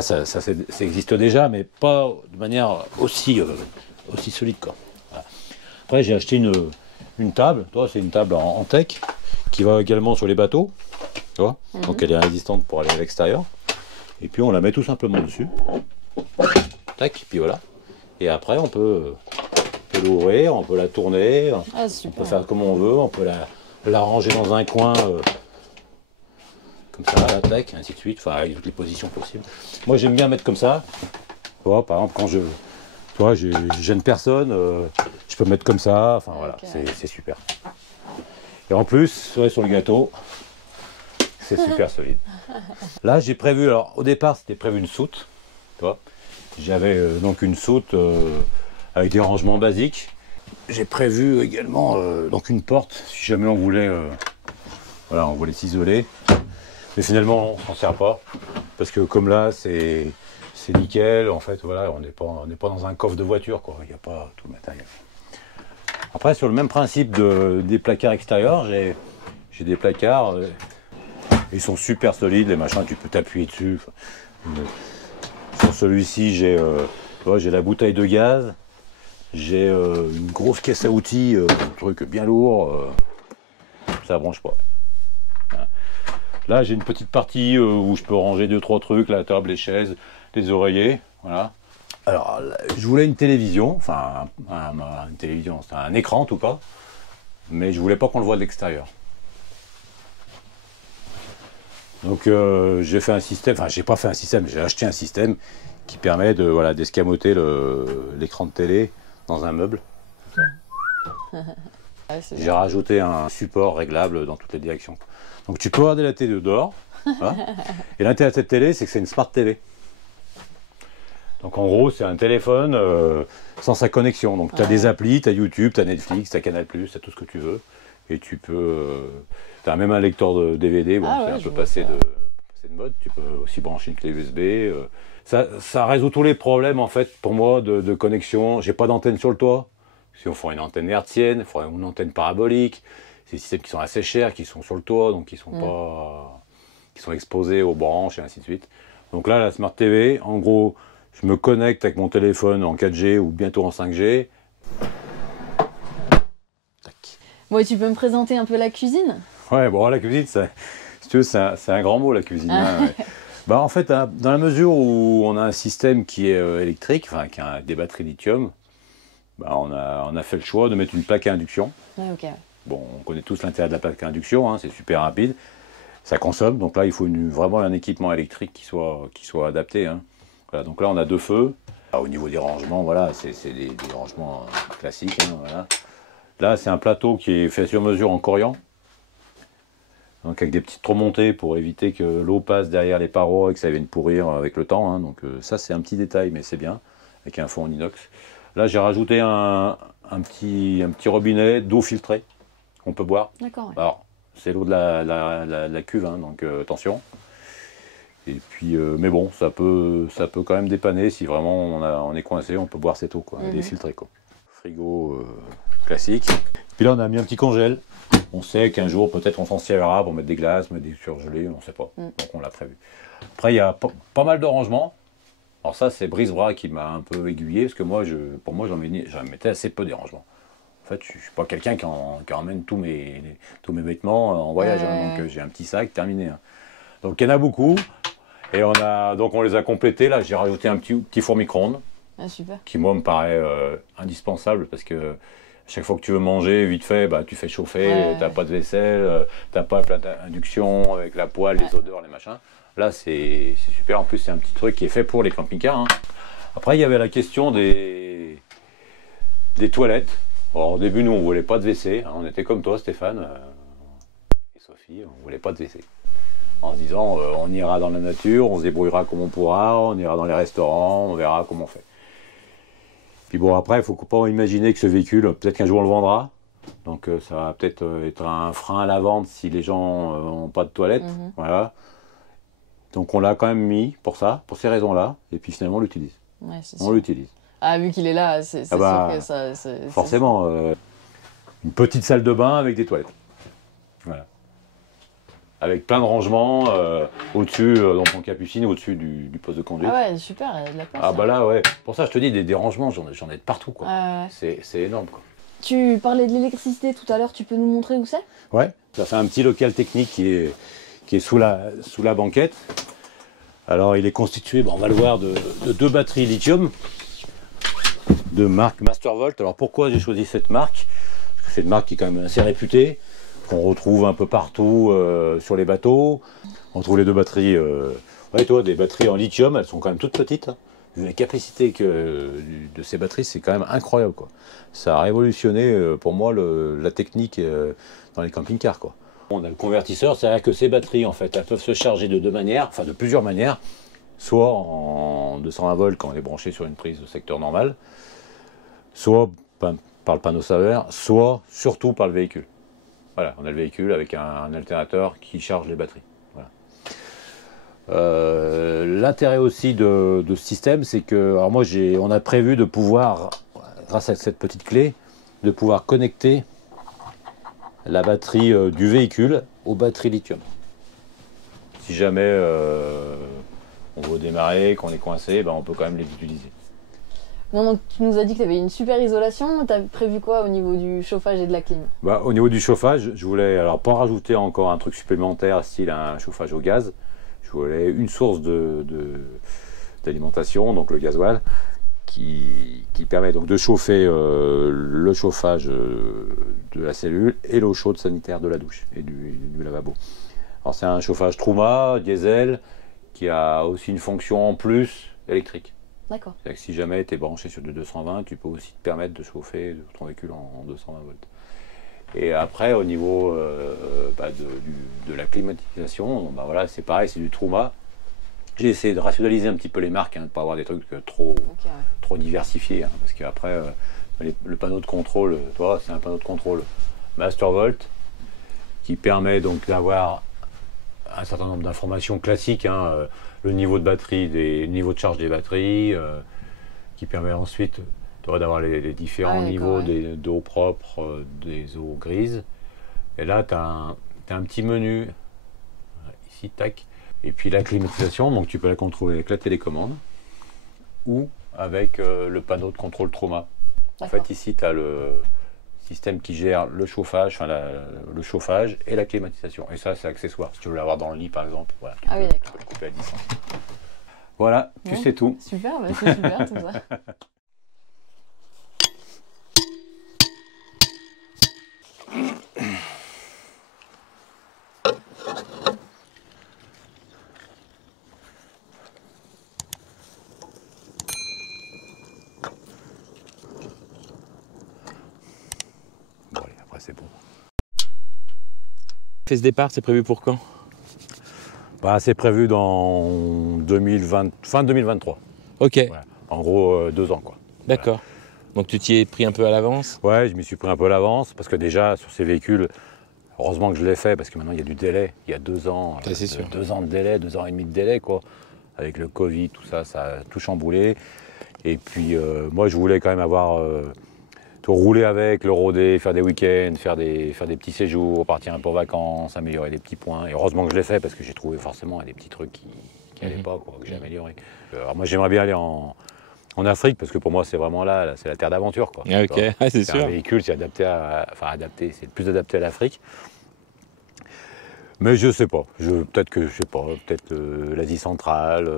existe déjà, mais pas de manière aussi solide, quoi. Voilà. Après, j'ai acheté une table. C'est une table en tech qui va également sur les bateaux. Tu vois. Donc elle est résistante pour aller à l'extérieur. Et puis on la met tout simplement dessus. Tac, puis voilà. Et après, on peut l'ouvrir, on peut la tourner, on peut faire comme on veut, on peut la ranger dans un coin, comme ça, la tac, ainsi de suite, avec toutes les positions possibles. Moi, j'aime bien mettre comme ça. Tu vois, par exemple, quand je gêne personne, je peux mettre comme ça, c'est super. Et en plus, sur le gâteau, c'est super solide. Là, j'ai prévu, alors au départ, c'était prévu une soute, tu vois. J'avais donc une soute avec des rangements basiques. J'ai prévu également donc une porte, si jamais on voulait, voilà, on voulait s'isoler. Mais finalement, on s'en sert pas, parce que comme là, c'est nickel. En fait, voilà, on n'est pas dans un coffre de voiture, quoi. Il n'y a pas tout le matériel. Après, sur le même principe des placards extérieurs, j'ai des placards. Ils sont super solides, les machins, tu peux t'appuyer dessus. Sur celui-ci, j'ai la bouteille de gaz. J'ai une grosse caisse à outils, un truc bien lourd. Ça branche pas. Voilà. Là, j'ai une petite partie où je peux ranger 2-3 trucs, la table, les chaises, les oreillers. Voilà. Alors, là, je voulais une télévision, enfin, une télévision, c'est un écran en tout cas, mais je voulais pas qu'on le voit de l'extérieur. Donc, j'ai fait un système, enfin, j'ai pas fait un système, j'ai acheté un système qui permet de, voilà, d'escamoter l'écran de télé dans un meuble. J'ai rajouté un support réglable dans toutes les directions. Donc tu peux regarder la télé dehors. Voilà. Et l'intérêt de cette télé, c'est que c'est une Smart TV. Donc en gros, c'est un téléphone sans sa connexion. Donc tu as des applis, tu as YouTube, tu as Netflix, tu as Canal+, tu as tout ce que tu veux. Et tu peux... tu as même un lecteur de DVD, bon, c'est un peu passé de mode. Tu peux aussi brancher une clé USB. Ça résout tous les problèmes, en fait, pour moi, de connexion. J'ai pas d'antenne sur le toit. Si on fait une antenne hertzienne, il faudrait une antenne parabolique. C'est des systèmes qui sont assez chers, qui sont sur le toit, donc qui sont exposés aux branches et ainsi de suite. Donc là, la Smart TV, en gros, je me connecte avec mon téléphone en 4G ou bientôt en 5G. Tac. Bon, et tu peux me présenter un peu la cuisine? Ouais, bon, la cuisine, si tu veux, c'est un grand mot, la cuisine. Hein, ouais. Bah, en fait, dans la mesure où on a un système qui est électrique, enfin, qui a des batteries lithium, bah, on a fait le choix de mettre une plaque à induction. Ouais, ok. Bon, on connaît tous l'intérêt de la plaque à induction, hein, c'est super rapide, ça consomme, donc là il faut vraiment un équipement électrique qui soit adapté. Hein. Voilà, donc là on a 2 feux. Ah, au niveau des rangements, voilà, c'est des rangements classiques. Hein, voilà. Là c'est un plateau qui est fait sur mesure en corian, donc avec des petites remontées pour éviter que l'eau passe derrière les parois et que ça vienne pourrir avec le temps. Hein. Donc ça c'est un petit détail, mais c'est bien, avec un fond en inox. Là j'ai rajouté un petit robinet d'eau filtrée qu'on peut boire. D'accord. Ouais. Alors c'est l'eau de la cuve, hein, donc attention. Et puis, mais bon, ça peut quand même dépanner si vraiment on est coincé, on peut boire cette eau, quoi, elle est filtrée, quoi. Frigo classique. Puis là on a mis un petit congèle. On sait qu'un jour peut-être on s'en servira pour mettre des glaces, mettre des surgelés, on ne sait pas. Donc on l'a prévu. Après il y a pas mal de rangements. Alors ça c'est Brise-Bras qui m'a un peu aiguillé, parce que moi, pour moi j'en mettais assez peu des rangements. En fait, je ne suis pas quelqu'un qui emmène tous mes vêtements en voyage, hein, donc j'ai un petit sac terminé. Hein. Donc il y en a beaucoup, et on les a complétés. Là, j'ai rajouté un petit four micro-ondes, qui moi me paraît indispensable, parce que chaque fois que tu veux manger vite fait, bah, tu fais chauffer, tu n'as pas de vaisselle, tu n'as pas plein d'induction avec la poêle, les odeurs, les machins. Là, c'est super. En plus, c'est un petit truc qui est fait pour les camping-cars. Hein. Après, il y avait la question des toilettes. Alors, au début, nous, on ne voulait pas de WC. Hein. On était comme toi, Stéphane et Sophie. On ne voulait pas de WC. En se disant, on ira dans la nature, on se débrouillera comme on pourra, on ira dans les restaurants, on verra comment on fait. Puis bon, après, il ne faut pas imaginer que ce véhicule, peut-être qu'un jour on le vendra. Donc, ça va peut-être être un frein à la vente si les gens n'ont pas de toilette. Voilà. Donc on l'a quand même mis pour ça, pour ces raisons-là, et puis finalement on l'utilise. Ouais, on l'utilise. Ah, vu qu'il est là, c'est sûr que ça... Forcément, une petite salle de bain avec des toilettes. Voilà. Avec plein de rangements au-dessus, dans ton capucine, au-dessus du poste de conduite. Ah ouais, super, il y a de la place. Ah bah là, ouais. Pour ça, je te dis, des rangements, j'en ai de partout, quoi. C'est énorme, quoi. Tu parlais de l'électricité tout à l'heure, tu peux nous montrer où c'est? Ouais, ça fait un petit local technique qui est sous la banquette. Alors il est constitué, on va le voir, de 2 batteries lithium de marque Mastervolt. Alors pourquoi j'ai choisi cette marque? Parce que c'est une marque qui est quand même assez réputée, qu'on retrouve un peu partout sur les bateaux. On trouve les 2 batteries, des batteries en lithium, elles sont quand même toutes petites. Hein. La capacité de ces batteries, c'est quand même incroyable, quoi. Ça a révolutionné pour moi la technique dans les camping-cars, quoi. On a le convertisseur, c'est-à-dire que ces batteries, en fait, elles peuvent se charger de 2 manières, enfin de plusieurs manières. soit en 220 volts quand on est branché sur une prise de secteur normal, soit par le panneau solaire, soit surtout par le véhicule. Voilà, on a le véhicule avec un alternateur qui charge les batteries. Voilà. L'intérêt aussi de ce système, c'est que, alors moi, on a prévu de pouvoir, grâce à cette petite clé, de pouvoir connecter la batterie du véhicule aux batteries lithium. Si jamais on veut démarrer, qu'on est coincé, ben on peut quand même les utiliser. Bon, donc tu nous as dit que tu avais une super isolation. Tu as prévu quoi au niveau du chauffage et de la clim? Bah, au niveau du chauffage, je voulais alors pas rajouter encore un truc supplémentaire, style un chauffage au gaz. Je voulais une source d'alimentation, donc le gasoil, qui permet donc de chauffer le chauffage de la cellule et l'eau chaude sanitaire de la douche et du lavabo. Alors c'est un chauffage Truma, diesel, qui a aussi une fonction en plus électrique. D'accord. C'est-à-dire que si jamais tu es branché sur du 220, tu peux aussi te permettre de chauffer ton véhicule en 220 volts. Et après, au niveau de la climatisation, bah voilà, c'est pareil, c'est du Truma. J'ai essayé de rationaliser un petit peu les marques, de ne pas avoir des trucs trop diversifiés. Parce qu'après, le panneau de contrôle, toi, c'est un panneau de contrôle Mastervolt qui permet donc d'avoir un certain nombre d'informations classiques, le niveau de batterie, le niveau de charge des batteries, qui permet ensuite d'avoir les différents niveaux d'eau propre, des eaux grises. Et là, tu as un petit menu, ici, tac. Et puis la climatisation, donc tu peux la contrôler avec la télécommande ou avec le panneau de contrôle Truma. En fait, ici, tu as le système qui gère le chauffage, le chauffage et la climatisation. Et ça, c'est accessoire. Si tu veux l'avoir dans le lit, par exemple, voilà, tu peux le couper à distance. Voilà, tu sais tout. Super, c'est super tout ça. Bon, allez, après c'est bon. Ce départ, c'est prévu pour quand? Bah, c'est prévu dans fin 2023. Ok. Voilà. En gros, 2 ans, quoi. D'accord. Donc tu t'y es pris un peu à l'avance? Ouais, je m'y suis pris un peu à l'avance parce que déjà sur ces véhicules, heureusement que je l'ai fait parce que maintenant il y a du délai. Il y a 2 ans, c'est sûr. 2 ans de délai, 2 ans et demi de délai, quoi. Avec le Covid, tout ça, ça a tout chamboulé. Et puis moi, je voulais quand même avoir rouler avec, le rôder, faire des week-ends, faire des petits séjours, partir un peu en vacances, améliorer des petits points. Et heureusement que je l'ai fait parce que j'ai trouvé forcément des petits trucs qui n'allaient pas, quoi, que j'ai amélioré. Alors moi, j'aimerais bien aller en Afrique parce que pour moi, c'est vraiment là c'est la terre d'aventure, quoi. Ah, ok, c'est sûr. Un véhicule, c'est c'est le plus adapté à l'Afrique. Mais je sais pas. Peut-être l'Asie centrale.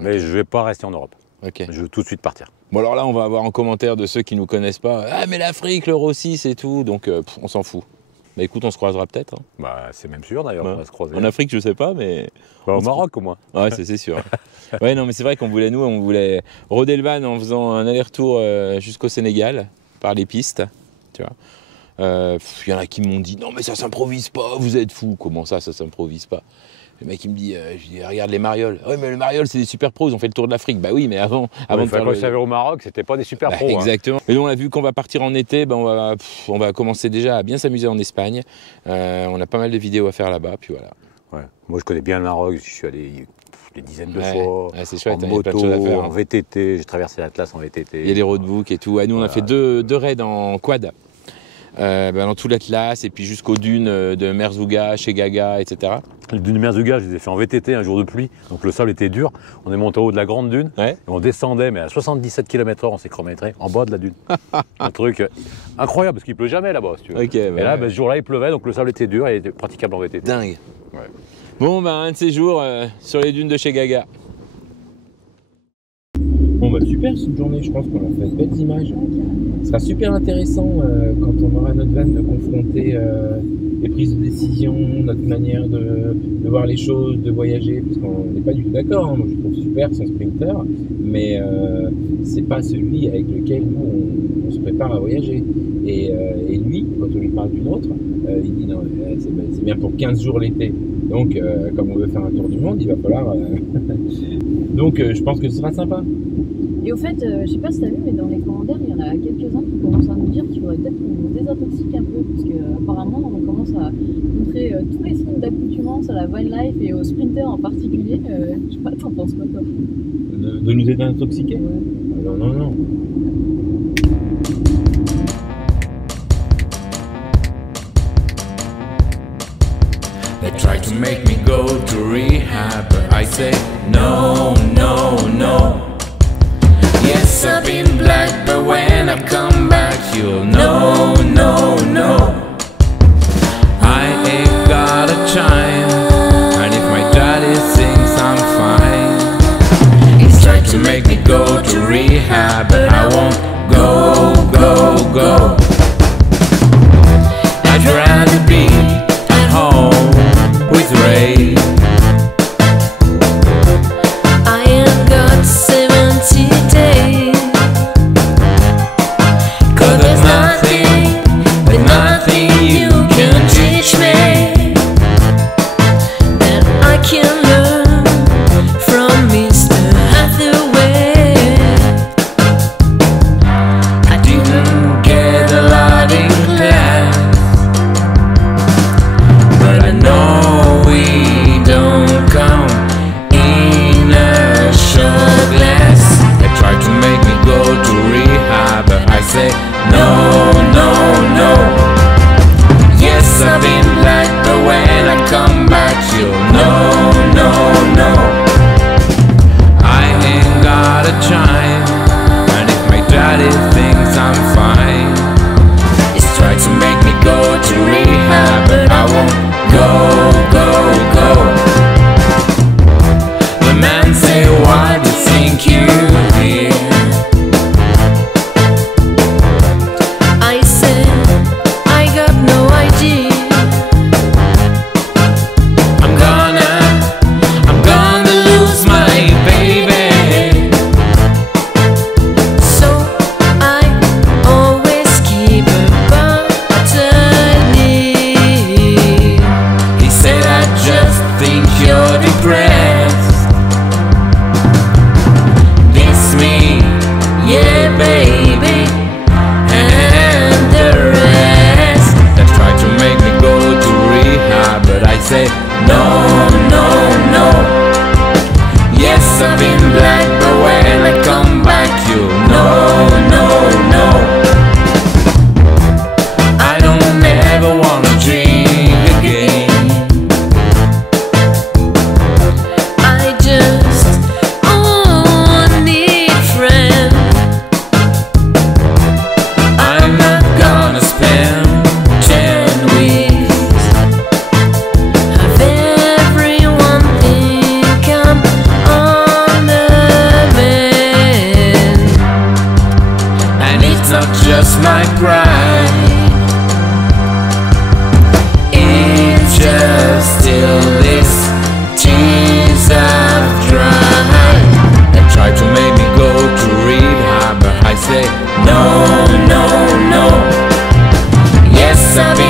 Mais je vais pas rester en Europe. Ok. Je veux tout de suite partir. Bon, alors là, on va avoir en commentaire de ceux qui nous connaissent pas. Ah, mais l'Afrique, l'Euro 6 et tout. Donc, on s'en fout. Bah écoute, on se croisera peut-être. Hein. Bah, c'est même sûr d'ailleurs, on va se croiser. En Afrique, je sais pas, mais. Bah, au Maroc au moins. Ouais, c'est sûr. Ouais, non, mais c'est vrai qu'on voulait, roder le van en faisant un aller-retour jusqu'au Sénégal, par les pistes, tu vois. Y en a qui m'ont dit, non, mais ça s'improvise pas, vous êtes fous. Comment ça s'improvise pas? Le mec, il me dit, je dis, regarde les marioles. Oui, mais les marioles, c'est des super pros, ils ont fait le tour de l'Afrique. Bah oui, mais avant de faire quand je savais au Maroc, c'était pas des super pros. Exactement. Et donc, on a vu qu'on va partir en été, on va commencer déjà à bien s'amuser en Espagne. On a pas mal de vidéos à faire là-bas, puis voilà. Ouais. Moi, je connais bien le Maroc, je suis allé des dizaines de fois. Ouais, c'est chouette, en il y a plein de choses à moto, faire. en VTT, j'ai traversé l'Atlas en VTT. Il y a les roadbooks et tout. Ah, nous, on a fait deux raids en quad. Dans tout l'Atlas et puis jusqu'aux dunes de Merzouga, chez Gaga, etc. Les dunes de Merzouga, je les ai fait en VTT un jour de pluie, donc le sable était dur. On est monté au haut de la grande dune, et on descendait, mais à 77 km/h, on s'est chronométré en bas de la dune. Un truc incroyable, parce qu'il pleut jamais là-bas, si tu veux. Okay, et là, ce jour-là, il pleuvait, donc le sable était dur et il était praticable en VTT. Dingue. Ouais. Bon, un de ces jours sur les dunes de chez Gaga. Bon, super cette journée, je pense qu'on a fait de belles images. Ce sera super intéressant quand on aura notre van de confronter les prises de décision, notre manière de voir les choses, de voyager, parce qu'on n'est pas du tout d'accord. Hein. Moi, je trouve super son Sprinter, mais c'est pas celui avec lequel nous on se prépare à voyager. Et lui, quand on lui parle d'une autre, il dit non, c'est bien pour 15 jours l'été. Donc, comme on veut faire un tour du monde, il va falloir Donc je pense que ce sera sympa. Et au fait, je sais pas si t'as vu, mais dans les commentaires, il y en a quelques-uns qui commencent à nous dire qu'il faudrait peut-être qu'on désintoxique un peu, parce qu'apparemment, on commence à montrer tous les signes d'accoutumance à la van life et aux sprinters en particulier. Je sais pas, t'en penses quoi, toi? De nous désintoxiquer? Ouais. Non, non, non. They try to make me go to rehab, but I say no, no, no. Yes, I've been black, but when I come back, you'll know, no, no. I ain't got a chime, and if my daddy sings, I'm fine. He's trying to make me go to rehab, but I won't go, go, go. I'd rather be at home with Ray. I ain't got 70 days, 'cause there's nothing you can teach me that I can learn from Mr. Hathaway. I didn't get a lot in class, but I know we don't come in a short glass. They try to make me go to rehab, but I say no, no, no. Yes, I've been black, but when I come back, you'll know, no, no. I ain't got a chime, and if my daddy thinks I'm fine, he's tried to make me go to rehab, but I won't go, go, go. The man say, why do you think you're here? I said, I got no idea. I'm gonna lose my baby. So I always keep a botany. He said, I just think you're depressed. This me, yeah baby, and the rest. They try to make me go to rehab, but I say no, no, no. Yes, I've been black, but when I come back, you know, no, no. I don't ever wanna drink again. I just need friends. I'm not gonna spend 10 weeks. Have everyone think I'm on the mend. And it's not just my pride, it's just still this tears I've dried. They try to make me go to rehab, but I say no, no, no. Yes, I've been